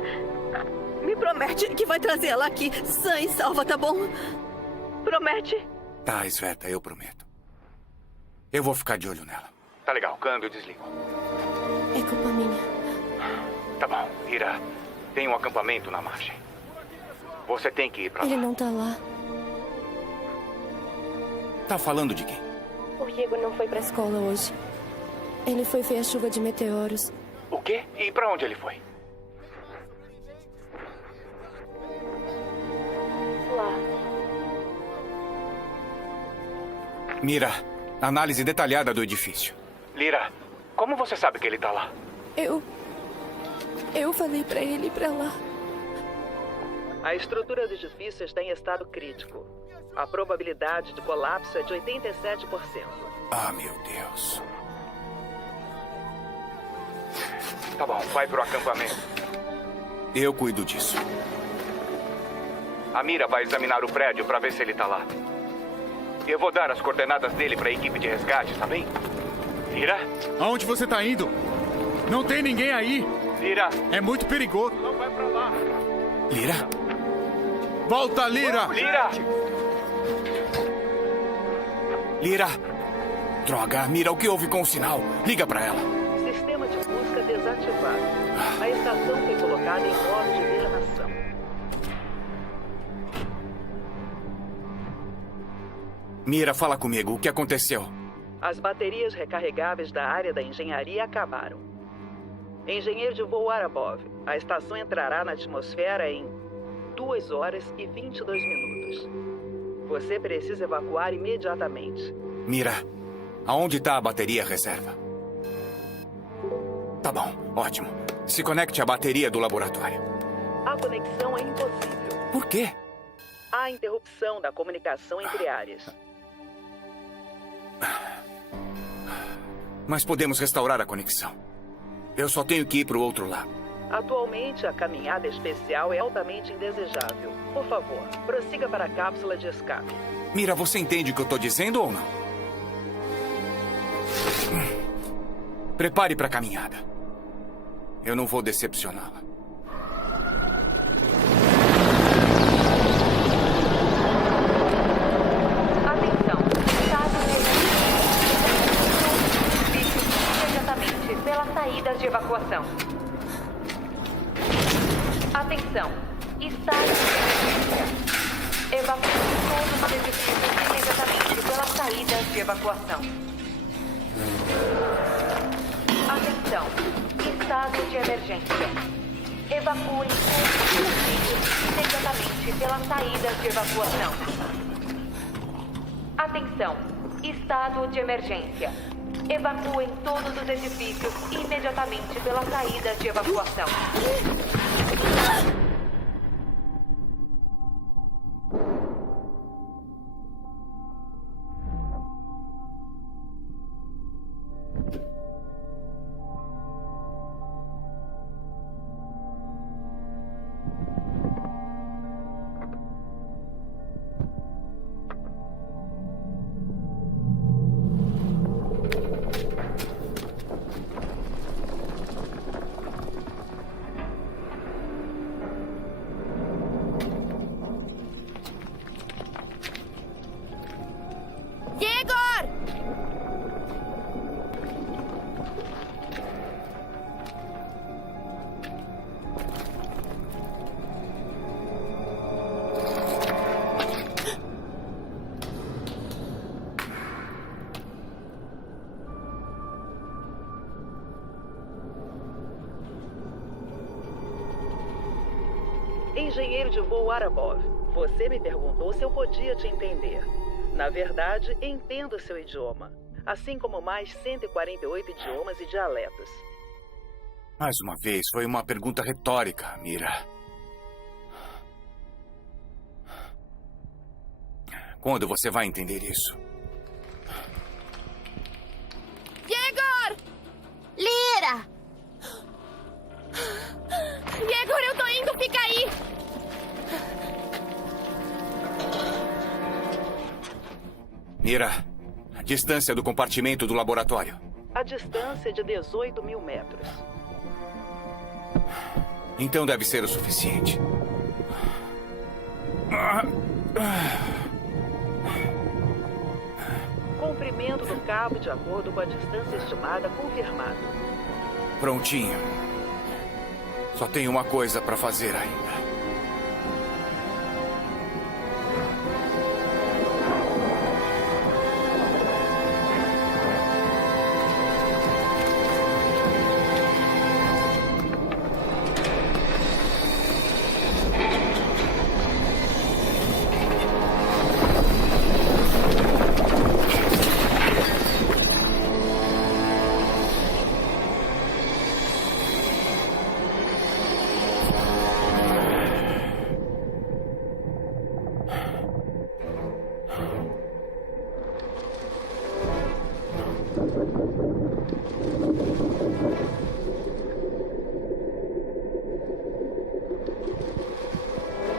Me promete que vai trazer ela aqui, sã e salva, tá bom? Promete? Tá, Sveta, eu prometo. Eu vou ficar de olho nela. Tá legal, câmbio, desligo. É culpa minha. Tá bom, Ira. Tem um acampamento na margem. Você tem que ir pra lá. Ele não tá lá. Tá falando de quem? O Diego não foi pra escola hoje. Ele foi ver a chuva de meteoros. O quê? E pra onde ele foi? Lá. Mira, análise detalhada do edifício. Lira, como você sabe que ele tá lá? Eu falei pra ele ir pra lá. A estrutura do edifício está em estado crítico. A probabilidade de colapso é de 87%. Ah, meu Deus. Tá bom, vai pro acampamento. Eu cuido disso. A Mira vai examinar o prédio pra ver se ele tá lá. Eu vou dar as coordenadas dele pra equipe de resgate, tá bem? Mira? Aonde você tá indo? Não tem ninguém aí. Lira. É muito perigoso. Não vai pra lá. Lira? Volta, Lira! Lira! Lira! Droga, Mira, o que houve com o sinal? Liga pra ela. Sistema de busca desativado. A estação foi colocada em modo de hibernação. Mira, fala comigo. O que aconteceu? As baterias recarregáveis da área da engenharia acabaram. Engenheiro de voo Arabov, a estação entrará na atmosfera em 2 horas e 22 minutos. Você precisa evacuar imediatamente. Mira, aonde está a bateria reserva? Tá bom, ótimo. Se conecte à bateria do laboratório. A conexão é impossível. Por quê? Há interrupção da comunicação entre áreas. Mas podemos restaurar a conexão. Eu só tenho que ir para o outro lado. Atualmente, a caminhada especial é altamente indesejável. Por favor, prossiga para a cápsula de escape. Mira, você entende o que eu estou dizendo ou não? Prepare para a caminhada. Eu não vou decepcioná-la. Atenção, imediatamente pelas saídas de evacuação. Atenção, estado de emergência. Evacue todos os edifícios imediatamente pelas saídas de evacuação. Atenção, estado de emergência. Evacuem todos os edifícios imediatamente pelas saídas de evacuação. Atenção, estado de emergência. Evacuem todos os edifícios imediatamente pelas saídas de evacuação. Engenheiro de voo Arabov, você me perguntou se eu podia te entender. Na verdade, entendo seu idioma, assim como mais 148 idiomas e dialetos. Mais uma vez, foi uma pergunta retórica, Mira. Quando você vai entender isso? Yegor! Lira! Yegor, eu tô indo, fica aí! Mira, a distância do compartimento do laboratório. A distância é de 18 mil metros. Então deve ser o suficiente. Comprimento do cabo de acordo com a distância estimada confirmada. Prontinho. Só tenho uma coisa pra fazer ainda.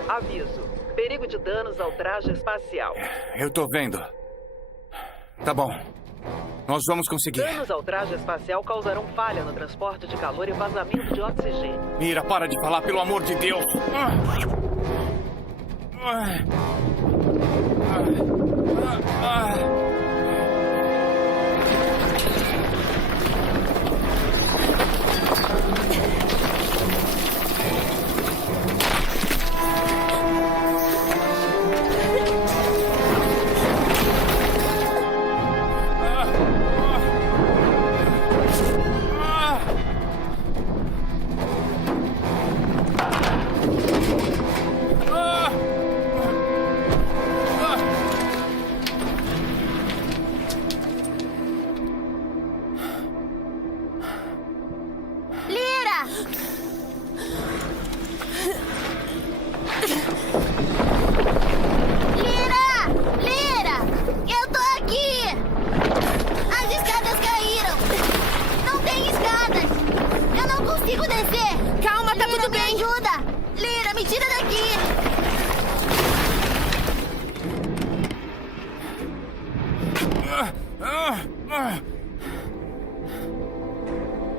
Aviso. Perigo de danos ao traje espacial. Eu tô vendo. Tá bom. Nós vamos conseguir. Danos ao traje espacial causarão falha no transporte de calor e vazamento de oxigênio. Mira, para de falar, pelo amor de Deus.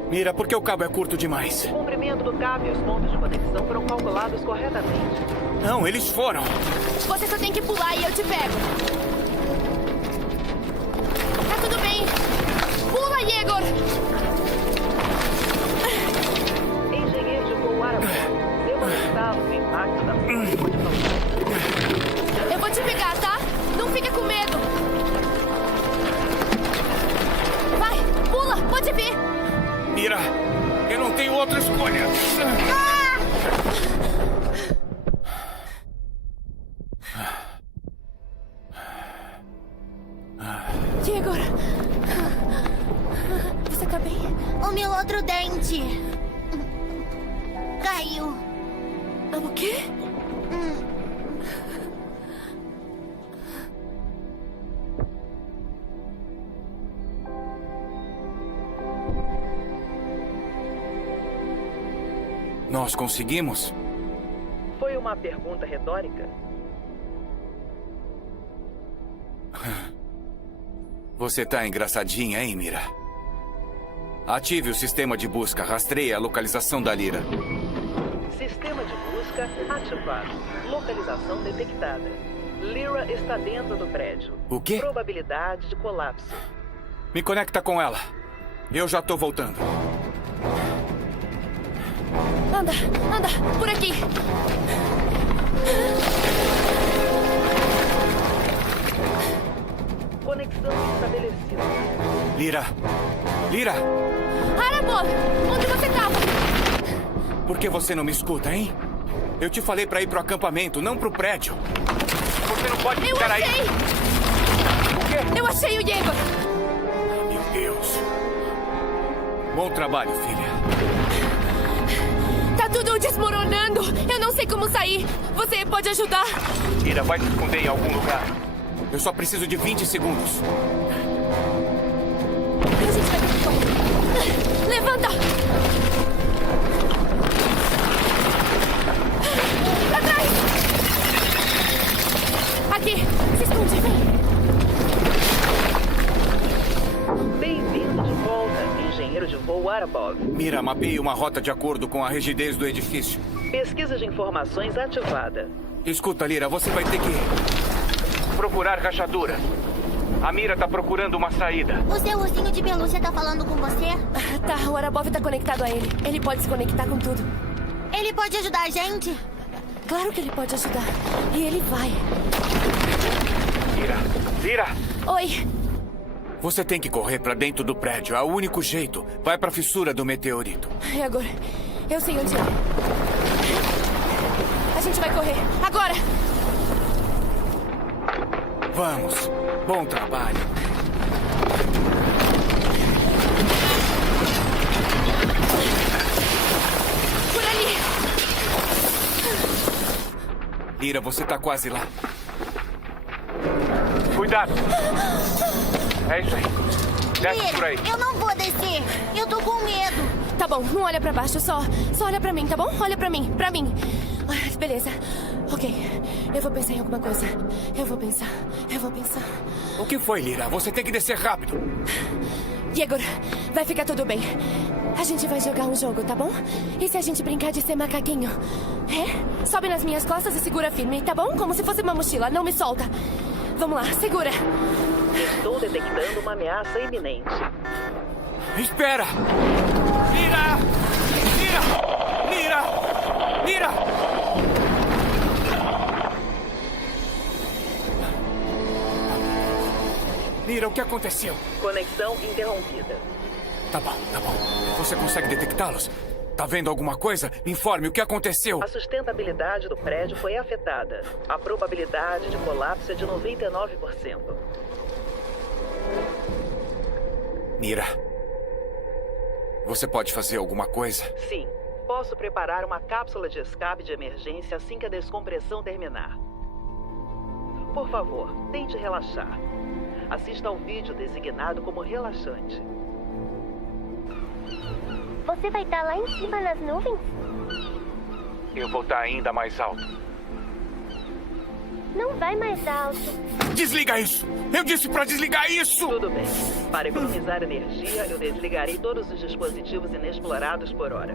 Mira, por que o cabo é curto demais? O comprimento do cabo e os pontos de conexão foram calculados corretamente. Não, eles foram. Você só tem que pular e eu te pego. Tá tudo bem. Pula, Yegor! Engenheiro de voo Arabor. Deu ajustá-lo no impacto da Eu vou te pegar, tá? Não fica com medo. Vai, pula, pode vir. Mira, eu não tenho outra escolha. Yegor, você tá bem? O meu outro dente caiu. O quê? Nós conseguimos? Foi uma pergunta retórica? Você tá engraçadinha, hein, Mira? Ative o sistema de busca. Rastreie a localização da Lyra. Sistema de busca ativado. Localização detectada. Lyra está dentro do prédio. O quê? Probabilidade de colapso. Me conecta com ela. Eu já tô voltando. Anda, por aqui. Conexão estabelecida. Lyra! Arabor, onde você tava? Por que você não me escuta, hein? Eu te falei pra ir pro acampamento, não pro prédio. Você não pode ficar aí. O quê? Eu achei o Yegor. Meu Deus. Bom trabalho, filha. Tá tudo desmoronando. Eu não sei como sair. Você pode ajudar? Lyra, vai se esconder em algum lugar. Eu só preciso de 20 segundos. A gente vai ter que... Levanta! Pra trás! Aqui! Se esconde, vem! Bem-vindo de volta, engenheiro de voo Arabov. Mira, mapeie uma rota de acordo com a rigidez do edifício. Pesquisa de informações ativada. Escuta, Lyra, você vai ter que procurar rachadura. A Mira tá procurando uma saída. O seu ursinho de pelúcia tá falando com você? Tá, o Arabov tá conectado a ele. Ele pode se conectar com tudo. Ele pode ajudar a gente? Claro que ele pode ajudar. E ele vai. Lyra! Oi! Você tem que correr pra dentro do prédio. É o único jeito. Vai pra fissura do meteorito. Igor, eu sei onde é. A gente vai correr. Agora! Vamos. Bom trabalho. Por ali! Lyra, você tá quase lá. Cuidado! É isso aí. Desce por aí. Eu não vou descer. Eu tô com medo. Tá bom, não olha pra baixo, só olha pra mim, tá bom? Olha pra mim, pra mim. Beleza. Ok, eu vou pensar em alguma coisa. Eu vou pensar. O que foi, Lyra? Você tem que descer rápido. Igor, vai ficar tudo bem. A gente vai jogar um jogo, tá bom? E se a gente brincar de ser macaquinho? É? Sobe nas minhas costas e segura firme, tá bom? Como se fosse uma mochila, não me solta. Vamos lá, segura. Estou detectando uma ameaça iminente. Espera! Lyra! Lyra! Lyra! Lyra! Lyra, o que aconteceu? Conexão interrompida. Tá bom. Você consegue detectá-los? Tá vendo alguma coisa? Informe o que aconteceu. A sustentabilidade do prédio foi afetada. A probabilidade de colapso é de 99%. Lyra, você pode fazer alguma coisa? Sim. Posso preparar uma cápsula de escape de emergência assim que a descompressão terminar. Por favor, tente relaxar. Assista ao vídeo designado como relaxante. Você vai estar lá em cima nas nuvens? Eu vou estar ainda mais alto. Não vai mais alto. Desliga isso! Eu disse pra desligar isso! Tudo bem. Para economizar energia, eu desligarei todos os dispositivos inexplorados por hora.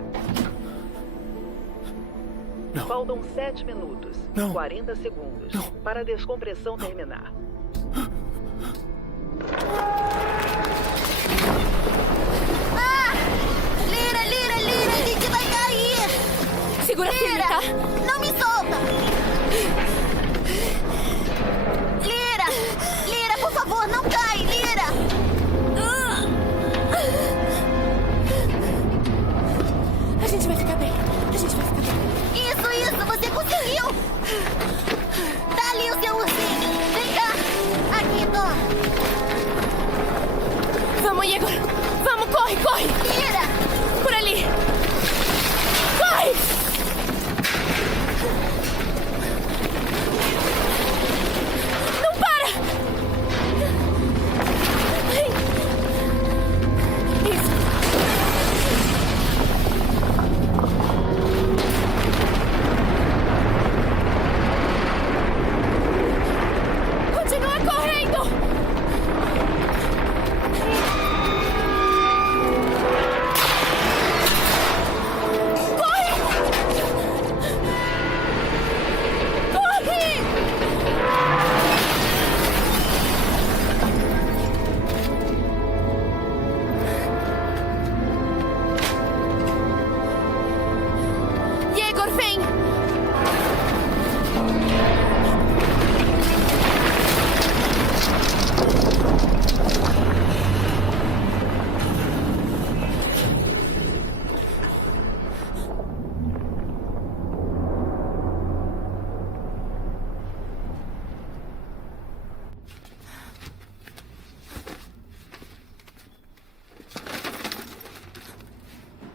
Não. Faltam 7 minutos, Não. 40 segundos, para a descompressão terminar. Lyra, a gente vai cair. Segura firme, tá? Não me solta. Lyra, por favor, não cai, Lyra. A gente vai ficar bem. Isso, você conseguiu. Tá ali o seu ursinho. Vem cá. Aqui, toma. Vamos, Igor. Vamos, corre. Lyra. Por ali. Corre! Não para! Isso. Continua correndo!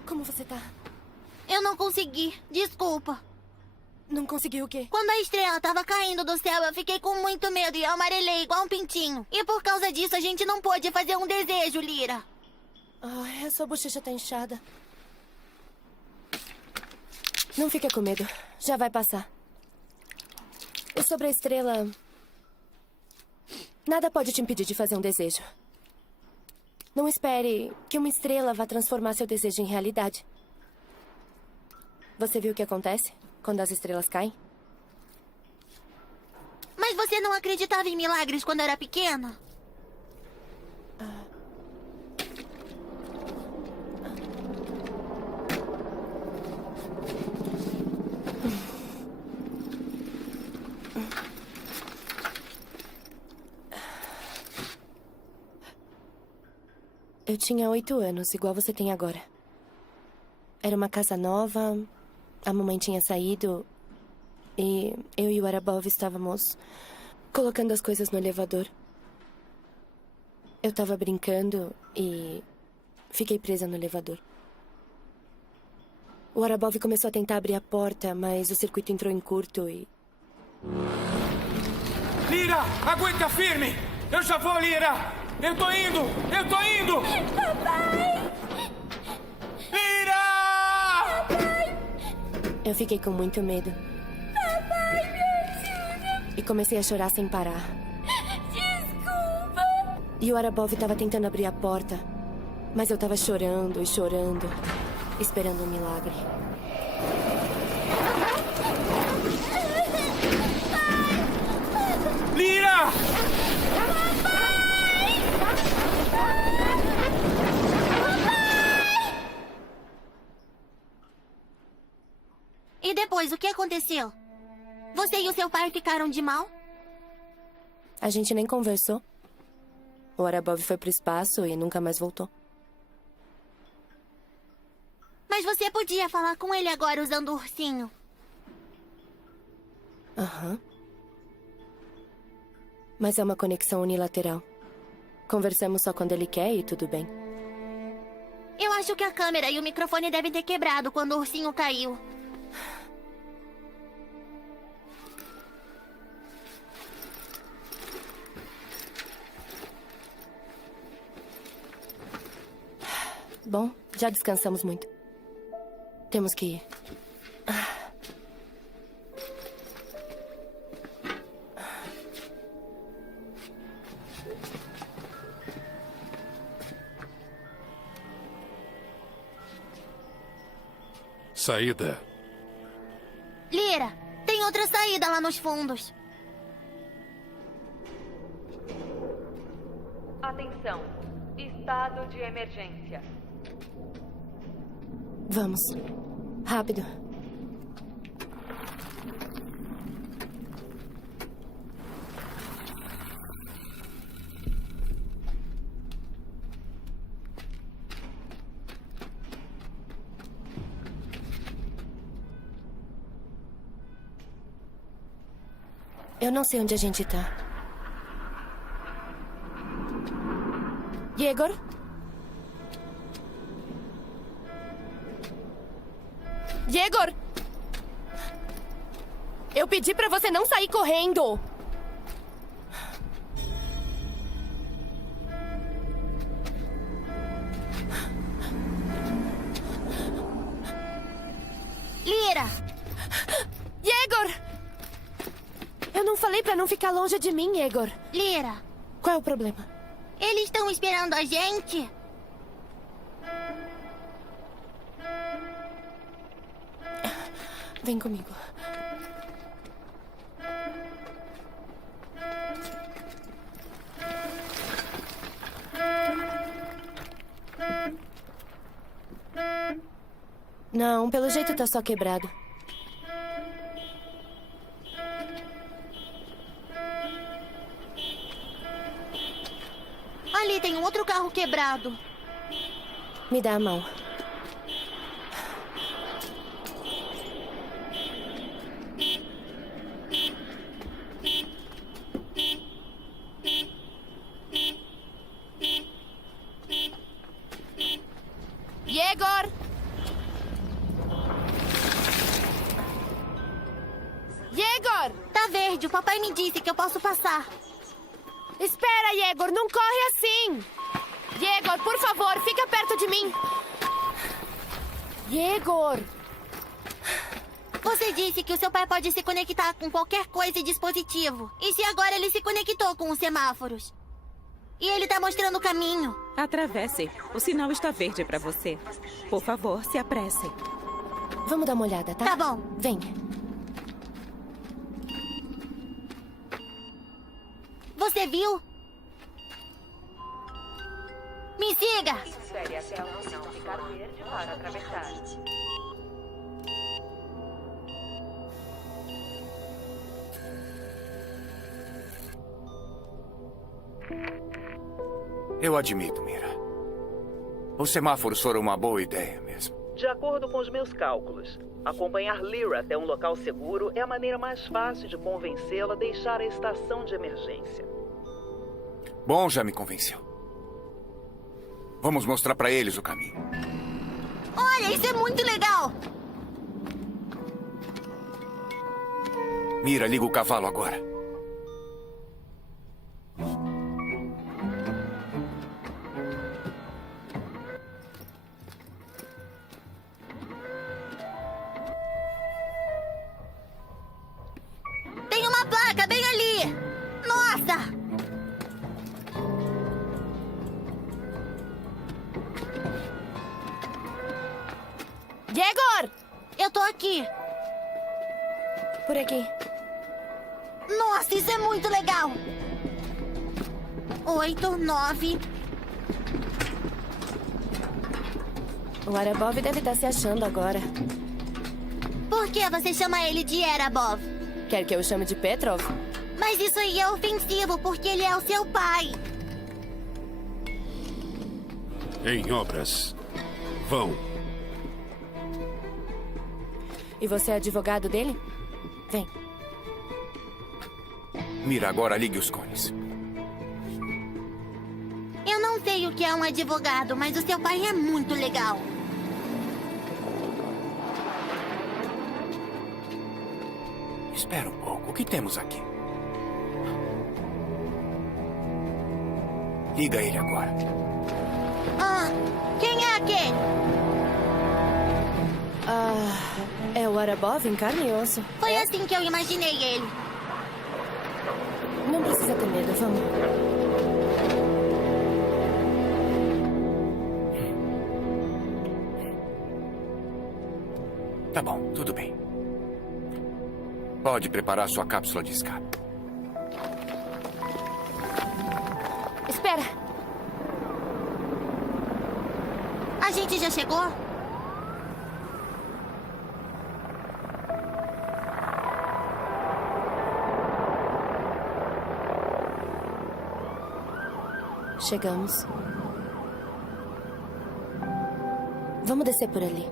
Como você tá? Eu não consegui. Desculpa. Não conseguiu o quê? Quando a estrela tava caindo do céu, eu fiquei com muito medo e amarelei igual um pintinho. E por causa disso, a gente não pôde fazer um desejo, Lyra. A sua bochecha tá inchada. Não fica com medo. Já vai passar. E sobre a estrela... Nada pode te impedir de fazer um desejo. Não espere que uma estrela vá transformar seu desejo em realidade. Você viu o que acontece quando as estrelas caem? Mas você não acreditava em milagres quando era pequena? Eu tinha 8 anos, igual você tem agora. Era uma casa nova, a mamãe tinha saído e eu e o Arabov estávamos colocando as coisas no elevador. Eu estava brincando e fiquei presa no elevador. O Arabov começou a tentar abrir a porta, mas o circuito entrou em curto e... Lyra, aguenta firme! Eu já vou, Lyra! Eu tô indo! Eu tô indo! Papai! Lyra! Papai! Eu fiquei com muito medo. Papai, me ajuda! E comecei a chorar sem parar. Desculpa! E o Arabov estava tentando abrir a porta, mas eu estava chorando e chorando, esperando um milagre. Lyra! E depois, o que aconteceu? Você e o seu pai ficaram de mal? A gente nem conversou. O Arabov foi pro espaço e nunca mais voltou. Mas você podia falar com ele agora usando o ursinho. Aham. Mas é uma conexão unilateral. Conversamos só quando ele quer e tudo bem. Eu acho que a câmera e o microfone devem ter quebrado quando o ursinho caiu. Bom, já descansamos muito. Temos que ir. Saída. Lyra, tem outra saída lá nos fundos. Atenção. Estado de emergência. Vamos. Rápido. Eu não sei onde a gente tá. Yegor? Yegor! Eu pedi pra você não sair correndo! Lyra! Yegor! Eu não falei pra não ficar longe de mim, Yegor. Lyra! Qual é o problema? Eles estão esperando a gente? Vem comigo. Não, pelo jeito tá só quebrado. Ali tem um outro carro quebrado. Me dá a mão. Yegor! Yegor! Tá verde, o papai me disse que eu posso passar. Espera, Yegor, não corre assim! Yegor, por favor, fica perto de mim! Yegor! Você disse que o seu pai pode se conectar com qualquer coisa e dispositivo. E se agora ele se conectou com os semáforos? E ele tá mostrando o caminho. Atravesse. O sinal está verde pra você. Por favor, se apresse. Vamos dar uma olhada, tá? Tá bom. Vem. Você viu? Me siga! Espere até o sinal ficar verde para atravessar. Eu admito, Mira. Os semáforos foram uma boa ideia mesmo. De acordo com os meus cálculos, acompanhar Lyra até um local seguro é a maneira mais fácil de convencê-la a deixar a estação de emergência. Bom, já me convenceu. Vamos mostrar pra eles o caminho. Olha, isso é muito legal! Mira, liga o cavalo agora. Tem uma placa bem ali! Nossa! Yegor! Eu tô aqui. Por aqui. Nossa, isso é muito legal! 8, 9... O Arabov deve estar se achando agora. Por que você chama ele de Arabov? Quer que eu chame de Petrov? Mas isso aí é ofensivo, porque ele é o seu pai. Em obras. Vão. E você é advogado dele? Vem. Mira, agora ligue os cones. Eu não sei o que é um advogado, mas o seu pai é muito legal. Espera um pouco. O que temos aqui? Liga ele agora. Ah, quem é aquele? É o Arabov em carne e osso. Foi assim que eu imaginei ele. Não precisa ter medo, vamos. Tá bom, tudo bem. Pode preparar sua cápsula de escape. Espera. A gente já chegou? Chegamos. Vamos descer por ali.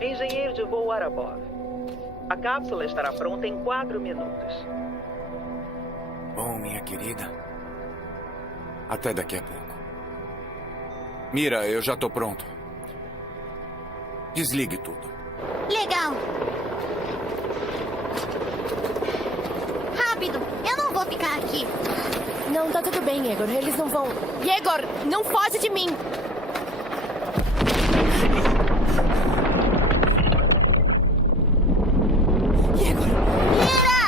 Engenheiro de voo Arabov. A cápsula estará pronta em 4 minutos. Bom, minha querida. Até daqui a pouco. Mira, eu já tô pronto. Desligue tudo. Legal. Rápido, eu não vou ficar aqui. Não, tá tudo bem, Yegor. Eles não vão... Yegor, não foge de mim! Yegor! Mira!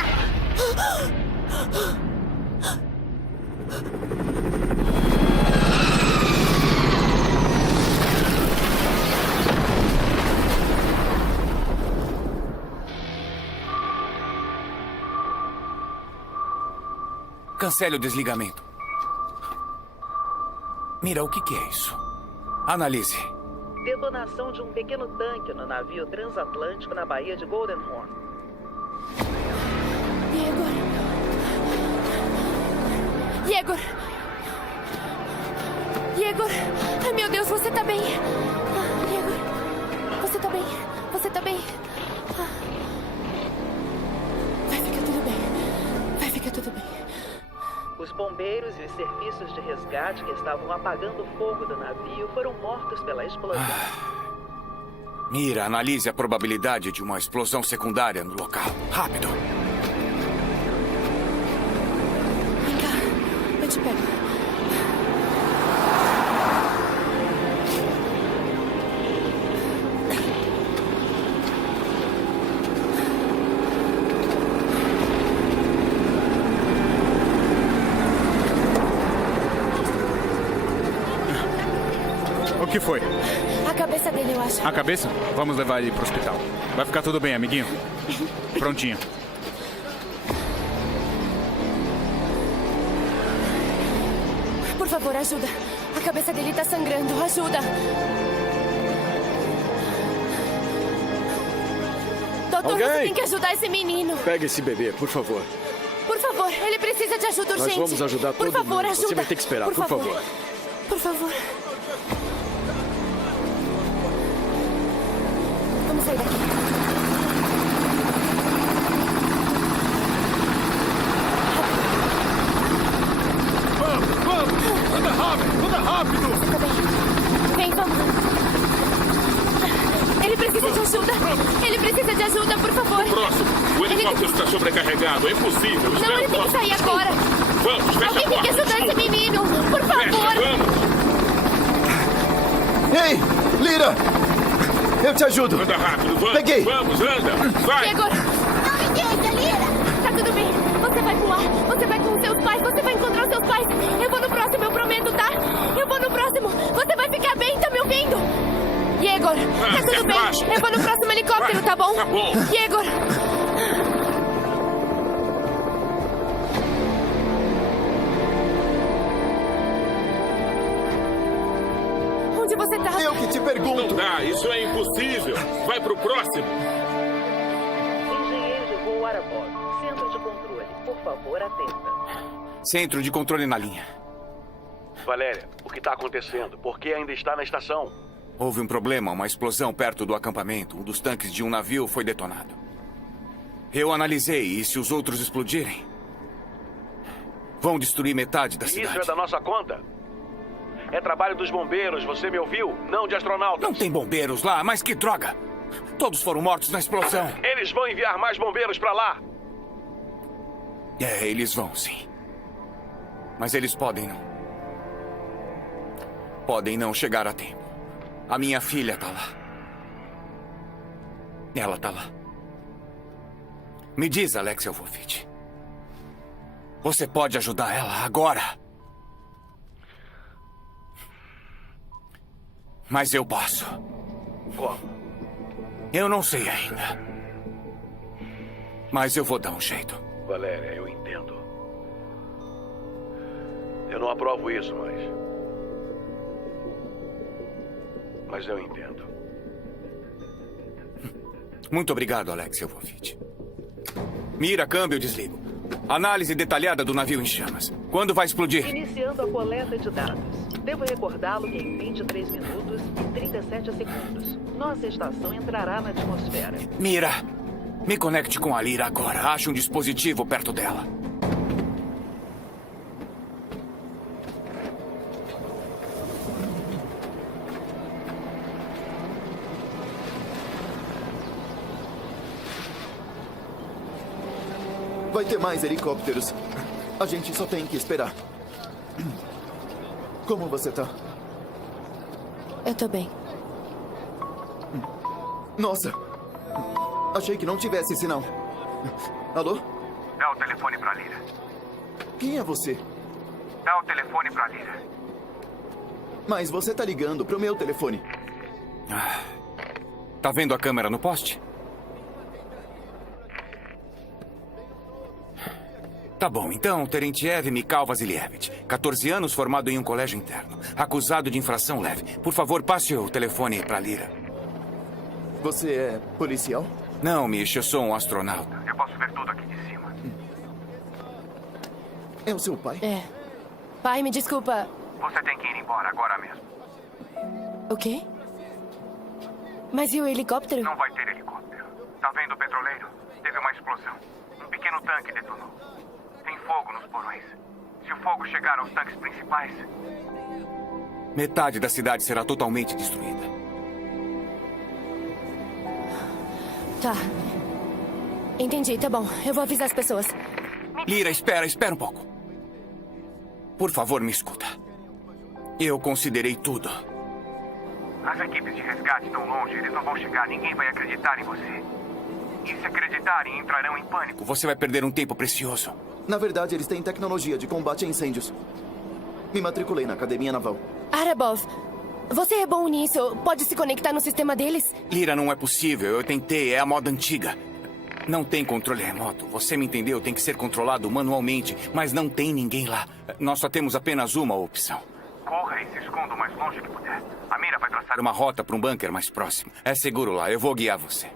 Cancele o desligamento. Mira, o que é isso? Analise. Detonação de um pequeno tanque no navio transatlântico na Baía de Golden Horn. Yegor! Yegor! Yegor! Ai, meu Deus, você tá bem? Yegor! Você tá bem? Você tá bem? Vai ficar tudo bem. Vai ficar tudo bem. Os bombeiros e os serviços de resgate que estavam apagando o fogo do navio foram mortos pela explosão. Mira, analise a probabilidade de uma explosão secundária no local. Rápido. Vem cá, eu te pego. O que foi? A cabeça dele, eu acho. A cabeça? Vamos levar ele pro hospital. Vai ficar tudo bem, amiguinho. Prontinho. Por favor, ajuda. A cabeça dele tá sangrando. Ajuda. Doutor, você tem que ajudar esse menino. Pega esse bebê, por favor. Por favor, ele precisa de ajuda urgente. Nós vamos ajudar todo mundo. Por favor, mundo. ajuda. Você vai ter que esperar, por favor. Por favor. Vamos sair daqui. Vamos! Anda rápido! Anda rápido! Tá bem. Vem, vamos. Ele precisa de ajuda. Ele precisa de ajuda, por favor. Próximo! O helicóptero está sobrecarregado. É impossível. Não, ele tem que sair agora. Vamos, fecha Alguém a tem que porta. ajudar esse menino. Por favor. Ei, Lyra! Eu te ajudo. Anda rápido, vamos. Peguei. Vamos, anda. Vai. Igor. Não me deixa, Lyra. Tá tudo bem. Você vai voar. Você vai com seus pais. Você vai encontrar os seus pais. Eu vou no próximo, eu prometo, tá? Eu vou no próximo. Você vai ficar bem, tá me ouvindo? Igor, tá tudo bem. Eu vou no próximo helicóptero, tá bom? Tá bom. Igor. Onde você tá? Eu que te pergunto. Não dá, isso é impossível. Vai pro próximo. Engenheiro de voo Arabov. Centro de controle. Por favor, atenda. Centro de controle na linha. Valéria, o que está acontecendo? Por que ainda está na estação? Houve um problema, uma explosão perto do acampamento. Um dos tanques de um navio foi detonado. Eu analisei e se os outros explodirem, vão destruir metade da cidade. Isso é da nossa conta. É trabalho dos bombeiros, você me ouviu? Não de astronautas. Não tem bombeiros lá, mas que droga! Todos foram mortos na explosão. Eles vão enviar mais bombeiros para lá. É, eles vão, sim. Mas eles podem não chegar a tempo. A minha filha tá lá. Ela tá lá. Me diz, Alex Elvovich. Você pode ajudar ela agora? Mas eu posso. Como? Eu não sei ainda. Mas eu vou dar um jeito. Valéria, eu entendo. Eu não aprovo isso, mas eu entendo. Muito obrigado, Alex Elvovich. Mira, câmbio, desligo. Análise detalhada do navio em chamas. Quando vai explodir? Iniciando a coleta de dados. Devo recordá-lo que em 23 minutos e 37 segundos, nossa estação entrará na atmosfera. Mira, me conecte com a Lyra agora. Ache um dispositivo perto dela. Vai ter mais helicópteros. A gente só tem que esperar. Como você tá? Eu tô bem. Nossa! Achei que não tivesse sinal. Alô? Dá o telefone pra Lyra. Quem é você? Dá o telefone pra Lyra. Mas você tá ligando pro meu telefone. Tá vendo a câmera no poste? Tá bom, então, Terentiev Mikhail Vasilievich, 14 anos, formado em um colégio interno, acusado de infração leve. Por favor, passe o telefone pra Lyra. Você é policial? Não, Mish, eu sou um astronauta. Eu posso ver tudo aqui de cima. É o seu pai? É. Pai, me desculpa. Você tem que ir embora agora mesmo. O quê? Mas e o helicóptero? Não vai ter helicóptero. Tá vendo o petroleiro? Teve uma explosão. Um pequeno tanque detonou. Tem fogo nos porões. Se o fogo chegar aos tanques principais... Metade da cidade será totalmente destruída. Tá. Entendi, tá bom. Eu vou avisar as pessoas. Lyra, espera um pouco. Por favor, me escuta. Eu considerei tudo. As equipes de resgate estão longe, eles não vão chegar, ninguém vai acreditar em você. E se acreditarem, entrarão em pânico. Você vai perder um tempo precioso. Na verdade, eles têm tecnologia de combate a incêndios. Me matriculei na Academia Naval. Arabov, você é bom nisso. Pode se conectar no sistema deles? Lyra, não é possível. Eu tentei, é a moda antiga. Não tem controle remoto. Você me entendeu? Tem que ser controlado manualmente. Mas não tem ninguém lá. Nós só temos apenas uma opção. Corra e se esconda o mais longe que puder. A mira vai traçar Uma rota para um bunker mais próximo. É seguro lá. Eu vou guiar você.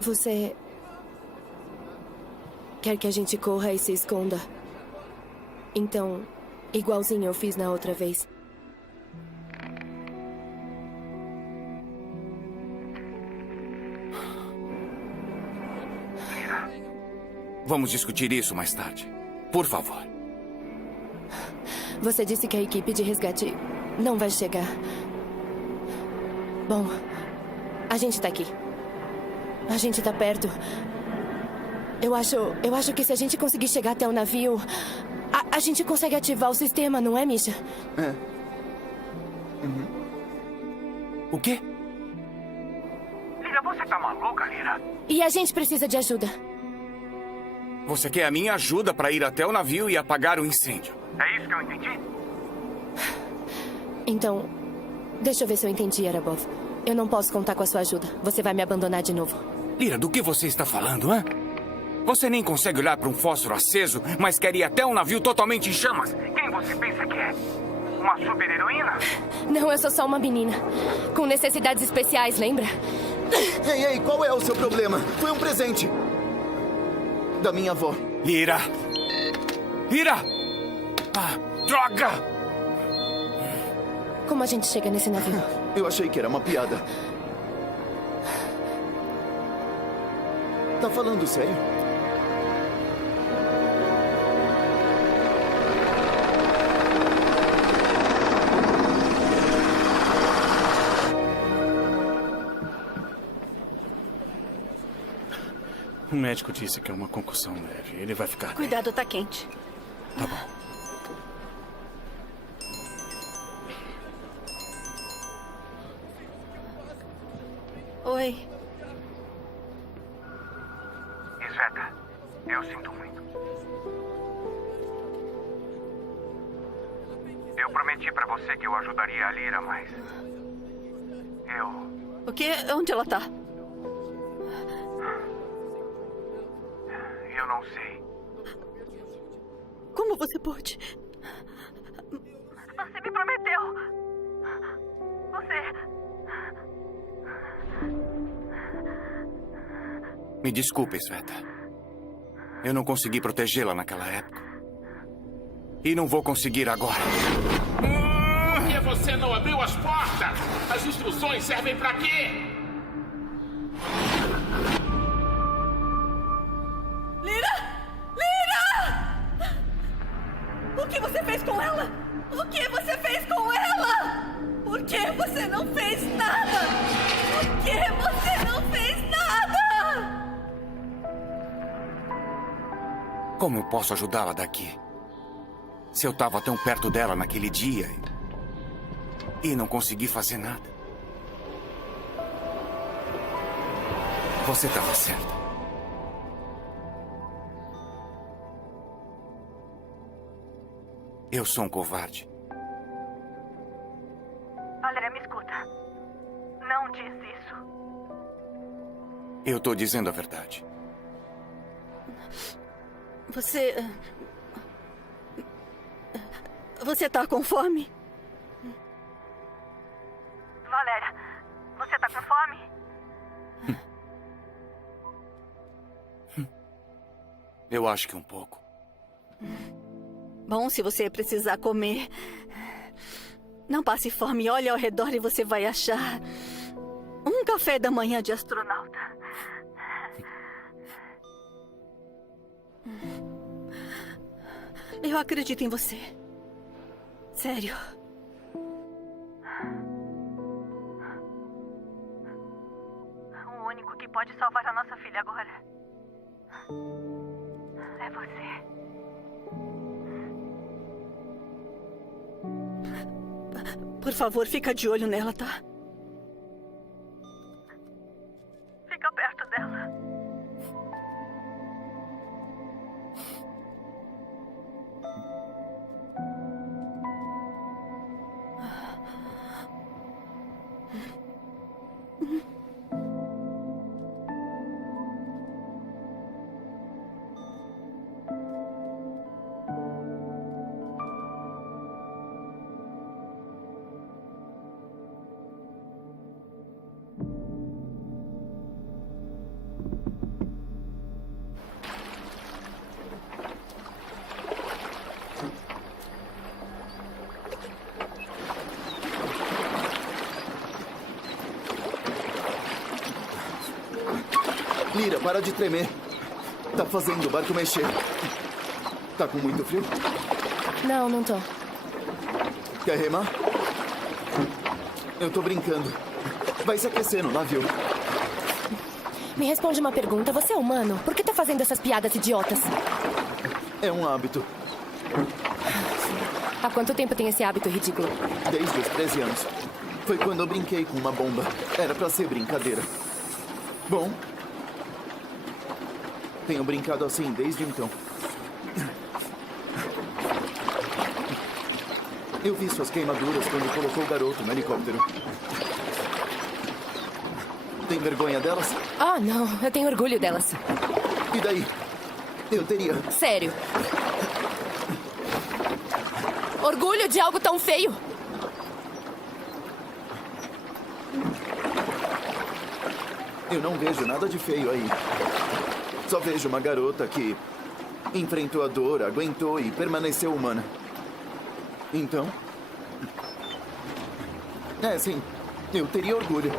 Você... quer que a gente corra e se esconda? Então, igualzinho eu fiz na outra vez. Vamos discutir isso mais tarde. Por favor. Você disse que a equipe de resgate não vai chegar. Bom, a gente tá aqui. A gente tá perto. Eu acho que se a gente conseguir chegar até o navio, a gente consegue ativar o sistema, não é, Misha? É. O quê? Lira, você tá maluca, Lira? E a gente precisa de ajuda. Você quer a minha ajuda para ir até o navio e apagar o incêndio? É isso que eu entendi? Então, deixa eu ver se eu entendi, Arabov. Eu não posso contar com a sua ajuda. Você vai me abandonar de novo. Lira, do que você está falando, hã? Você nem consegue olhar para um fósforo aceso, mas quer ir até um navio totalmente em chamas? Quem você pensa que é? Uma super-heroína? Não, eu sou só uma menina. Com necessidades especiais, lembra? Ei, qual é o seu problema? Foi um presente. Da minha avó. Lira! Lira! Ah, droga! Como a gente chega nesse navio? Eu achei que era uma piada. Tá falando sério? O médico disse que é uma concussão leve. Ele vai ficar bem. Cuidado, tá quente. Tá bom. Oi. Sveta, eu sinto muito. Eu prometi pra você que eu ajudaria a Lira, mas... O quê? Onde ela tá? Eu não sei. Como você pôde? Você me prometeu. Você... Me desculpe, Sveta. Eu não consegui protegê-la naquela época. E não vou conseguir agora. Por que você não abriu as portas? As instruções servem pra quê? Lira! Lira! O que você fez com ela? O que você fez com ela? Por que você não fez nada? Por que você não fez nada? Como eu posso ajudá-la daqui? Se eu estava tão perto dela naquele dia e não consegui fazer nada. Você estava certa. Eu sou um covarde. Valéria, me escuta. Não diz isso. Eu estou dizendo a verdade. Você tá com fome? Valéria, você tá com fome? Eu acho que um pouco. Bom, se você precisar comer, não passe fome. Olhe ao redor e você vai achar um café da manhã de astronauta. Eu acredito em você. Sério. O único que pode salvar a nossa filha agora é você. Por favor, fica de olho nela, tá? Fica perto dela. Lira, para de tremer. Tá fazendo o barco mexer. Tá com muito frio? Não, não tô. Quer remar? Eu tô brincando. Vai se aquecer no navio. Me responde uma pergunta. Você é humano? Por que tá fazendo essas piadas idiotas? É um hábito. Há quanto tempo tem esse hábito ridículo? Desde os 13 anos. Foi quando eu brinquei com uma bomba. Era pra ser brincadeira. Bom, tenho brincado assim desde então. Eu vi suas queimaduras quando colocou o garoto no helicóptero. Tem vergonha delas? Ah, não. Eu tenho orgulho delas. E daí? Eu teria. Sério. Orgulho de algo tão feio? Eu não vejo nada de feio aí. Só vejo uma garota que enfrentou a dor, aguentou e permaneceu humana. Então... sim. Eu teria orgulho.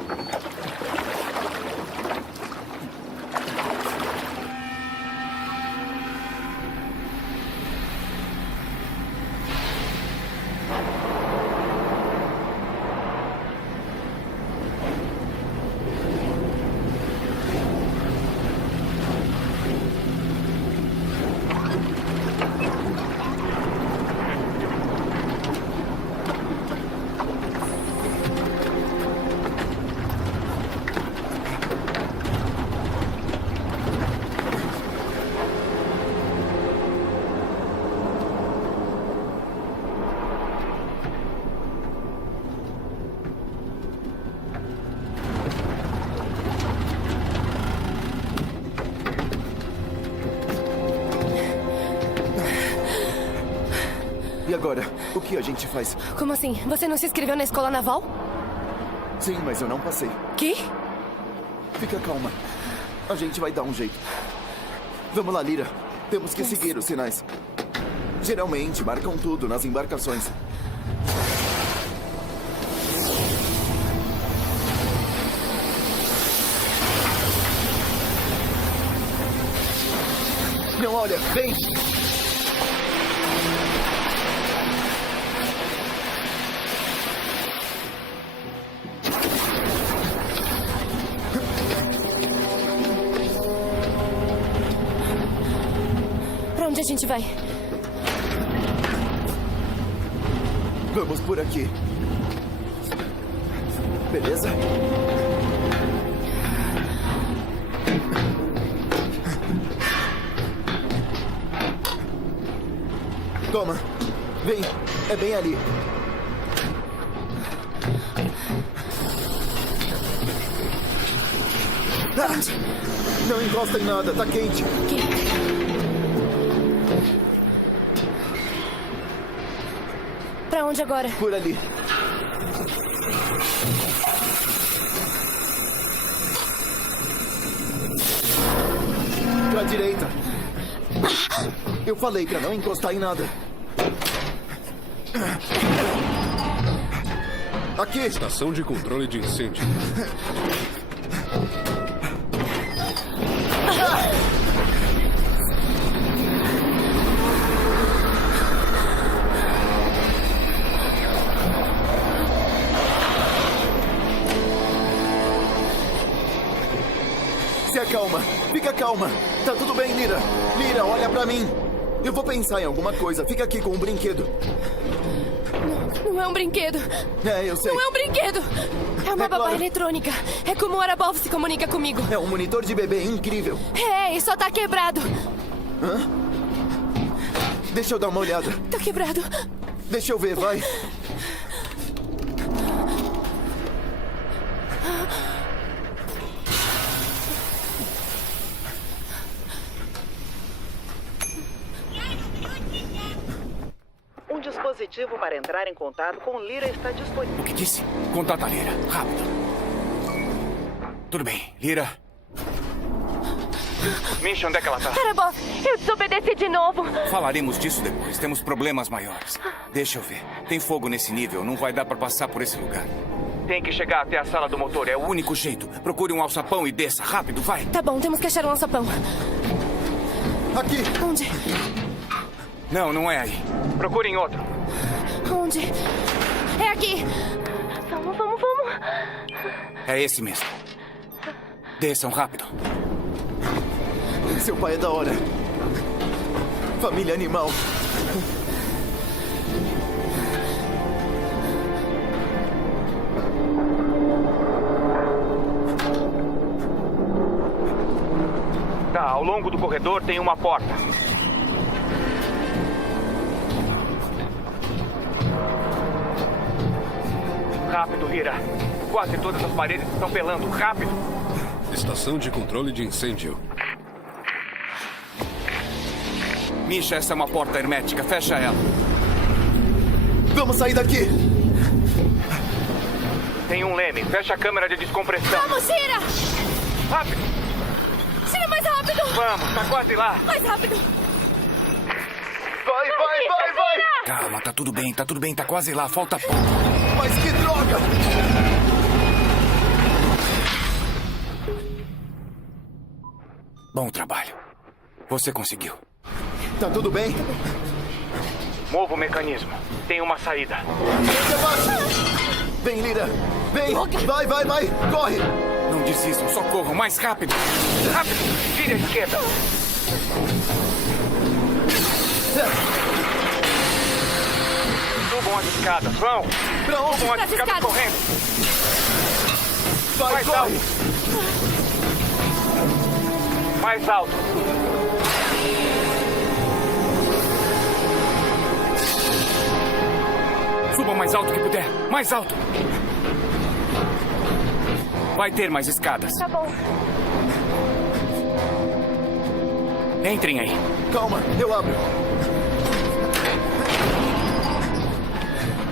E agora? O que a gente faz? Como assim? Você não se inscreveu na escola naval? Sim, mas eu não passei. Que? Fica calma. A gente vai dar um jeito. Vamos lá, Lyra. Temos que seguir os sinais. Geralmente marcam tudo nas embarcações. Não, olha, vem! Pra onde a gente vai? Vamos por aqui. Beleza? Toma. Vem. É bem ali. Não encosta em nada. Tá quente. Pra onde agora? Por ali. Pra direita. Eu falei pra não encostar em nada. Aqui. Estação de controle de incêndio. Se acalma. Fica calma. Tá tudo bem, Lyra. Lyra, olha pra mim. Eu vou pensar em alguma coisa. Fica aqui com um brinquedo. Não é um brinquedo. É, eu sei. Não é um brinquedo. É uma babá eletrônica. É como o Arabov se comunica comigo. É um monitor de bebê incrível. É, e só tá quebrado. Hã? Deixa eu dar uma olhada. Tá quebrado. Deixa eu ver, vai. Um dispositivo para entrar em contato com Lyra está disponível. O que disse? Contata a Lyra. Rápido. Tudo bem. Lyra. Misha, onde é que ela tá? Arabov, eu desobedeci de novo. Falaremos disso depois. Temos problemas maiores. Deixa eu ver. Tem fogo nesse nível. Não vai dar pra passar por esse lugar. Tem que chegar até a sala do motor. É o único jeito. Procure um alçapão e desça. Rápido, vai. Tá bom, temos que achar um alçapão. Aqui! Onde? Não, não é aí. Procurem outro. Onde? É aqui! Vamos, vamos, vamos! É esse mesmo. Desçam rápido. Seu pai é da hora. Família animal. Tá, ao longo do corredor tem uma porta. Rápido, Lira. Quase todas as paredes estão pelando. Rápido. Estação de controle de incêndio. Misha, essa é uma porta hermética. Fecha ela. Vamos sair daqui! Tem um leme. Fecha a câmera de descompressão. Vamos, Shira! Rápido! Shira, mais rápido! Vamos, tá quase lá. Mais rápido! Vai, vai, vai, vai! Calma, tá tudo bem, tá quase lá. Falta pouco. Mas que droga! Bom trabalho. Você conseguiu. Tá tudo bem? Mova o mecanismo. Tem uma saída. Vem, Lira! Vem! Vai, vai, vai! Corre! Não desistam, só corram. Mais rápido! Rápido! Vire à esquerda! Subam as escadas, vão! Pra onde? Subam as escadas correndo! Vai, mais corre! alto! Mais alto! Suba o mais alto que puder! Mais alto! Vai ter mais escadas. Tá bom. Entrem aí. Calma, eu abro.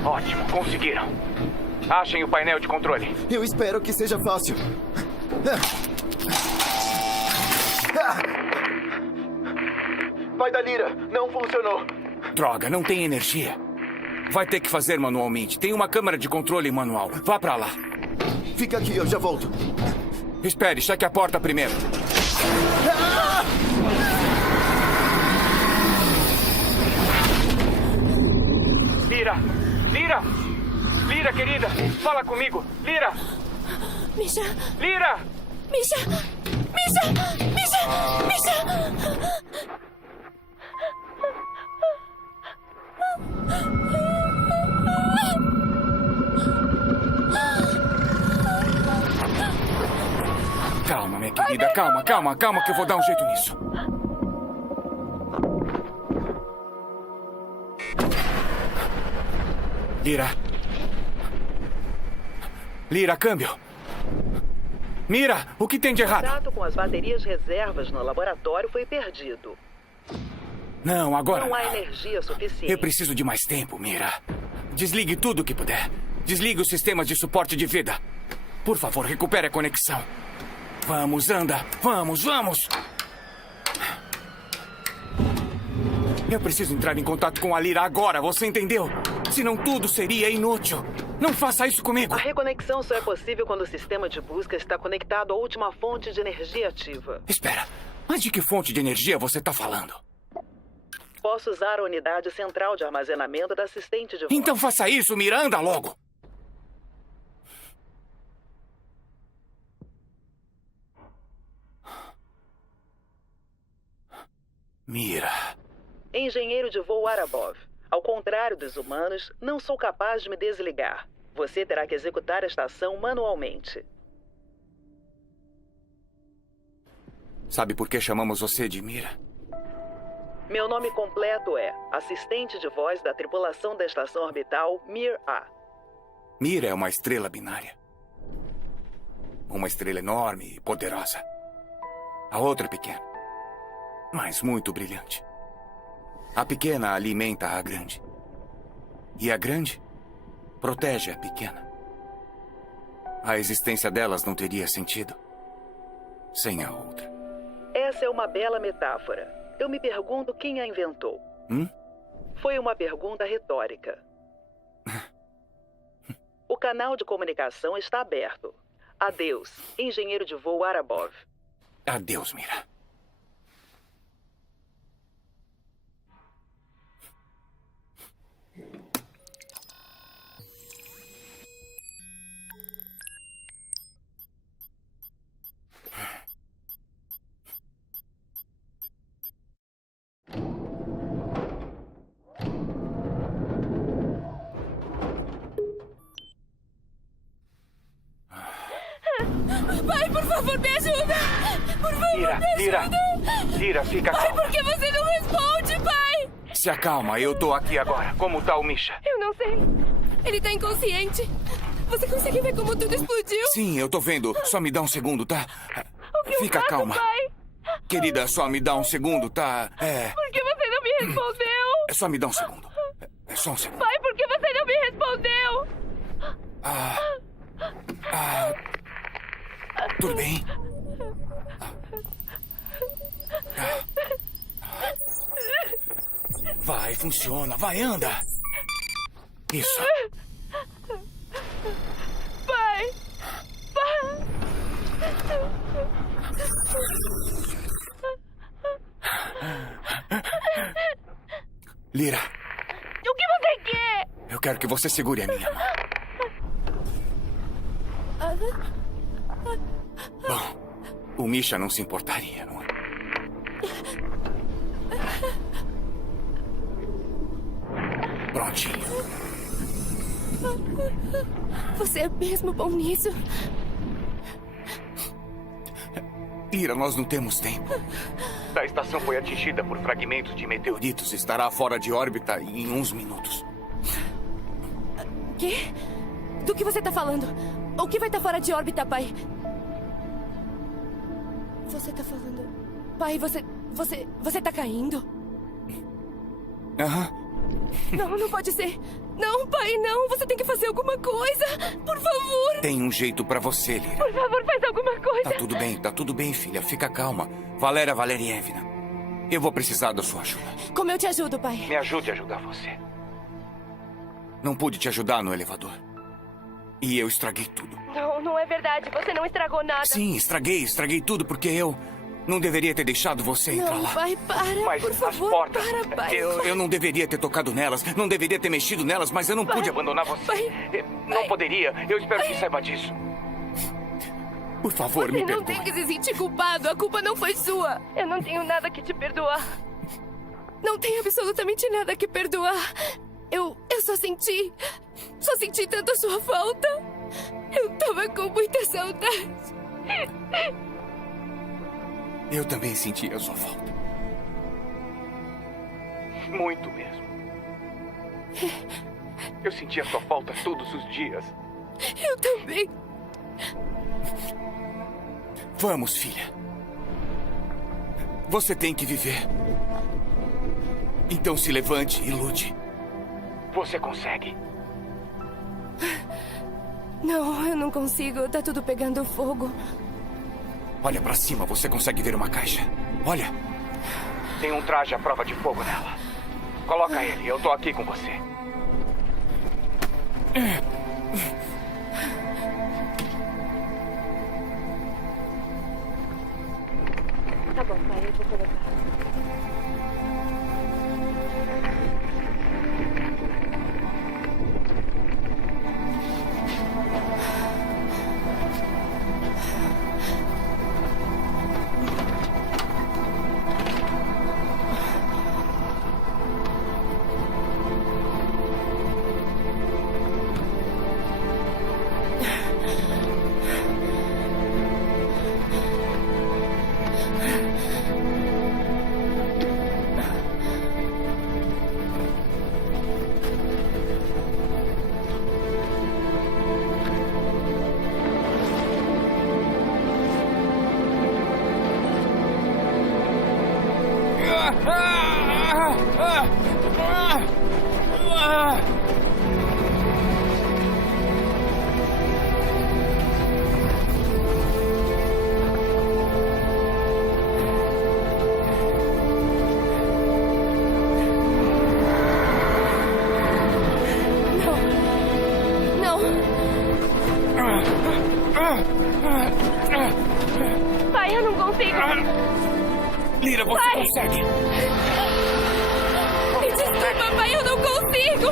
Ótimo, conseguiram. Achem o painel de controle. Eu espero que seja fácil. Vai da Lira, não funcionou. Droga, não tem energia. Vai ter que fazer manualmente. Tem uma câmera de controle manual. Vá pra lá. Fica aqui, eu já volto. Espere, cheque a porta primeiro. Lira! Lira! Lira, querida! Fala comigo! Lira! Misha! Lira! Misha! Misha! Misha! Misha! Calma, minha querida, calma, que eu vou dar um jeito nisso. Lira. Lira, câmbio. Mira, o que tem de errado? O contato com as baterias reservas no laboratório foi perdido. Não, agora não há não. energia suficiente. Eu preciso de mais tempo, Mira. Desligue tudo o que puder. Desligue os sistemas de suporte de vida. Por favor, recupere a conexão. Vamos, anda. Vamos, vamos. Eu preciso entrar em contato com a Lira agora, você entendeu? Senão tudo seria inútil. Não faça isso comigo. A reconexão só é possível quando o sistema de busca está conectado à última fonte de energia ativa. Espera, mas de que fonte de energia você está falando? Posso usar a unidade central de armazenamento da assistente de voz. Então faça isso, Mira, anda logo. Mira. Engenheiro de voo Arabov. Ao contrário dos humanos, não sou capaz de me desligar. Você terá que executar esta ação manualmente. Sabe por que chamamos você de Mira? Meu nome completo é assistente de voz da tripulação da estação orbital Mir-A. Mira é uma estrela binária. Uma estrela enorme e poderosa. A outra é pequena, mas muito brilhante. A pequena alimenta a grande. E a grande protege a pequena. A existência delas não teria sentido sem a outra. Essa é uma bela metáfora. Eu me pergunto quem a inventou. Foi uma pergunta retórica. O canal de comunicação está aberto. Adeus, engenheiro de voo Arabov. Adeus, Mira. ajuda! Por favor, Lira, me Lira. ajuda! Lira, fica Pai, calma. por que você não responde, pai? Se acalma, eu tô aqui agora. Como tá o Misha? Eu não sei. Ele tá inconsciente. Você consegue ver como tudo explodiu? Sim, eu tô vendo. Só me dá um segundo, tá? O que Fica eu faço, calma. pai? Querida, só me dá um segundo, tá? Por que você não me respondeu? Só me dá um segundo. É só um segundo. Pai, por que você não me respondeu? Tudo bem? Vai, funciona. Vai, anda. Isso. Pai! Pai! Lira, O que você quer? eu quero que você segure a minha mão. Bom, o Misha não se importaria, não é? Prontinho. Você é mesmo bom nisso? Lira, nós não temos tempo. A estação foi atingida por fragmentos de meteoritos. Estará fora de órbita em uns minutos. Quê? Do que você tá falando? O que vai estar fora de órbita, pai? Você tá falando... Pai, você tá caindo? Aham. Não, não pode ser. Não, pai, não. Você tem que fazer alguma coisa. Por favor. Tem um jeito pra você, Lira. Por favor, faz alguma coisa. Tá tudo bem, filha. Fica calma. Valéria Valerievna, eu vou precisar da sua ajuda. Como eu te ajudo, pai? Me ajude a ajudar você. Não pude te ajudar no elevador. E eu estraguei tudo. Não, não é verdade. Você não estragou nada. Sim, estraguei tudo porque eu não deveria ter deixado você entrar Não, lá. pai, para. Mas por favor, as portas, para, pai. eu não deveria ter tocado nelas, não deveria ter mexido nelas, mas eu não pude abandonar você. Não poderia. Eu espero que saiba disso. Por favor, me Você não perdoe. tem que se sentir culpado. A culpa não foi sua. Eu não tenho nada que te perdoar. Não tenho absolutamente nada que perdoar. Eu só senti tanto a sua falta. Eu tava com muita saudade. Eu também senti a sua falta. Muito mesmo. Eu senti a sua falta todos os dias. Eu também. Vamos, filha. Você tem que viver. Então se levante e lute. Você consegue. Não, eu não consigo. Tá tudo pegando fogo. Olha pra cima, você consegue ver uma caixa? Olha. Tem um traje à prova de fogo nela. Coloca ele, eu tô aqui com você. Tá bom, pai, eu vou colocar. Pai, eu não consigo. Lira, você Pai. consegue. Me desculpa, pai, eu não consigo.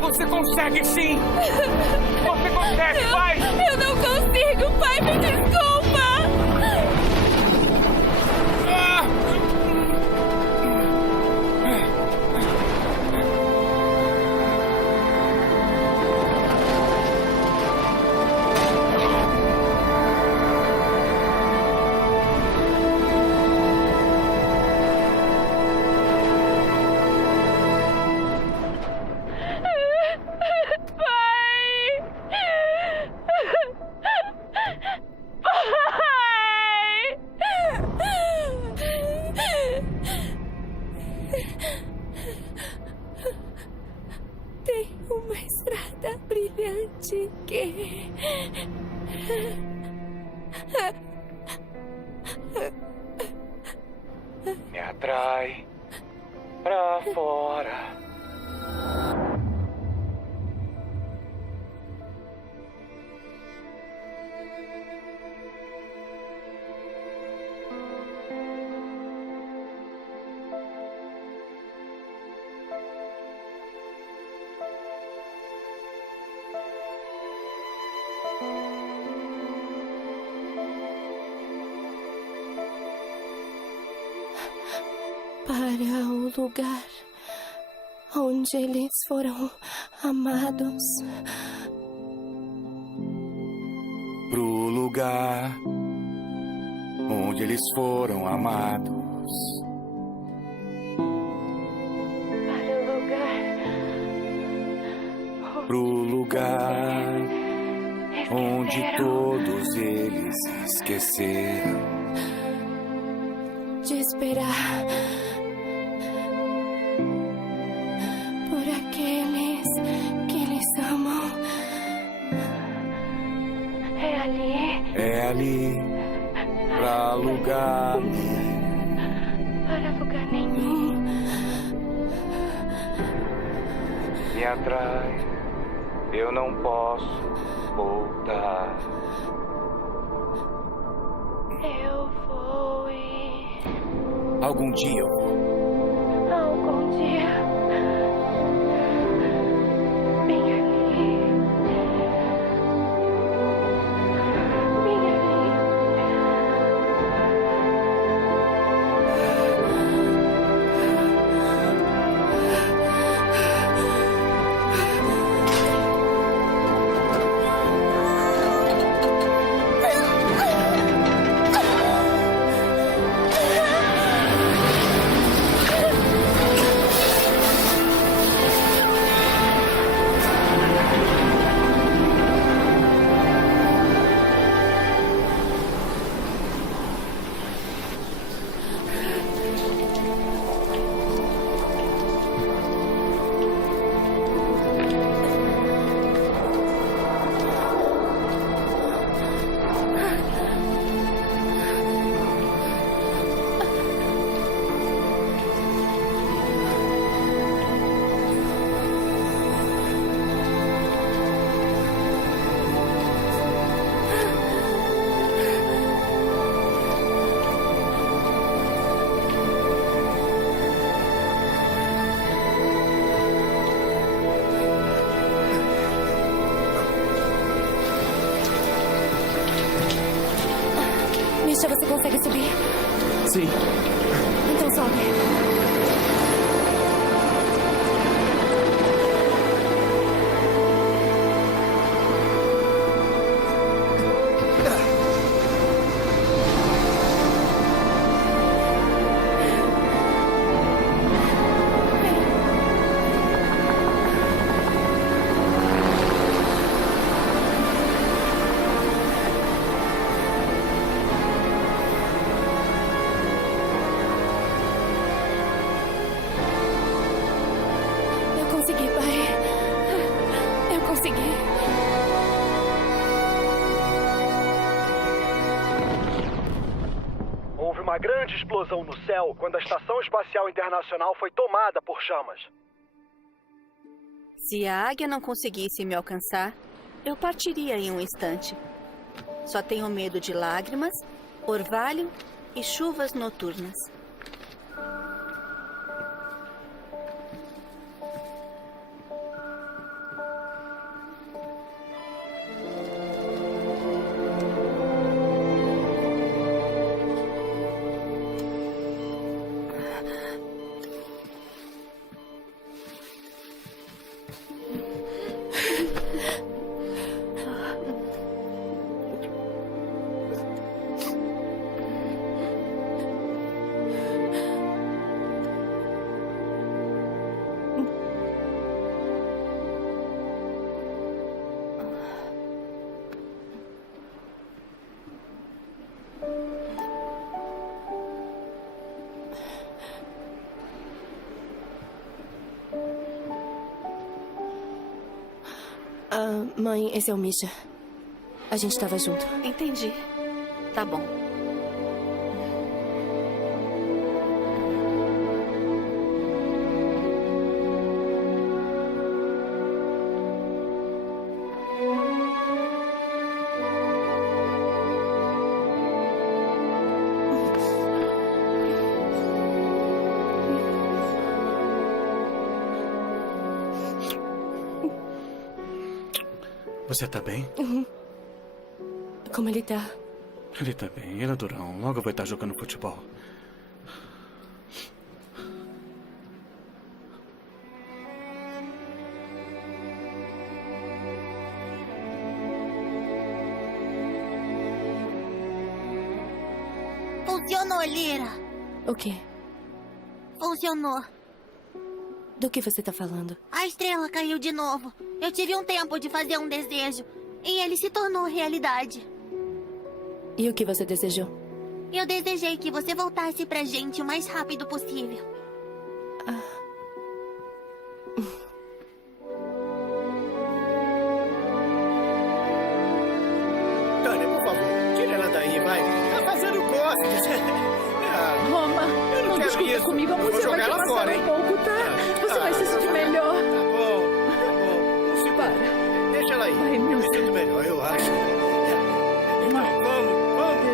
Você consegue, sim. Você consegue, vai. Eu não consigo, pai, me desculpa. De quê? Me atrai pra fora. Para o lugar onde eles foram amados. Pro lugar onde eles foram amados. Para o lugar. Pro lugar onde todos eles esqueceram De esperar. Por aqueles que eles amam. É ali. É ali, pra lugar Para lugar nenhum. me atrai. Eu não posso voltar. Eu vou ir. Algum dia eu vou. Algum dia. Bem ali. Bem ali. Misha, você consegue subir? Sim. Então sobe. Eu consegui, pai. Eu consegui. Houve uma grande explosão no céu quando a Estação Espacial Internacional foi tomada por chamas. Se a águia não conseguisse me alcançar, eu partiria em um instante. Só tenho medo de lágrimas, orvalho e chuvas noturnas. Mãe, esse é o Misha. A gente estava junto. Entendi. Tá bom. Você tá bem? Como ele tá? Ele tá bem, ele é durão. Logo vai estar jogando futebol. Funcionou, Lyra. O quê? Funcionou. Do que você tá falando? A estrela caiu de novo. Eu tive um tempo de fazer um desejo. E ele se tornou realidade. E o que você desejou? Eu desejei que você voltasse pra gente o mais rápido possível. Tânia, por favor, tira ela daí, vai. Tá fazendo costas. Roma, eu não discuta isso. comigo. A música vai ela passar fora, hein? um pouco, tá? Você vai se sentir melhor. Tá bom. Não se para. Deixa ela aí. Vai, eu me sinto melhor, eu acho. Então, vamos. Tá bom, vamos.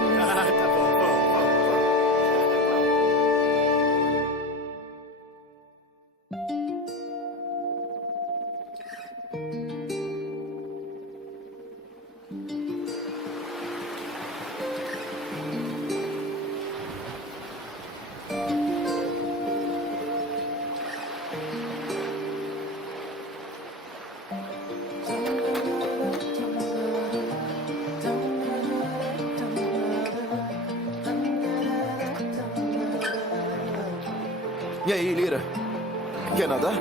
E aí, Lyra? Quer nadar?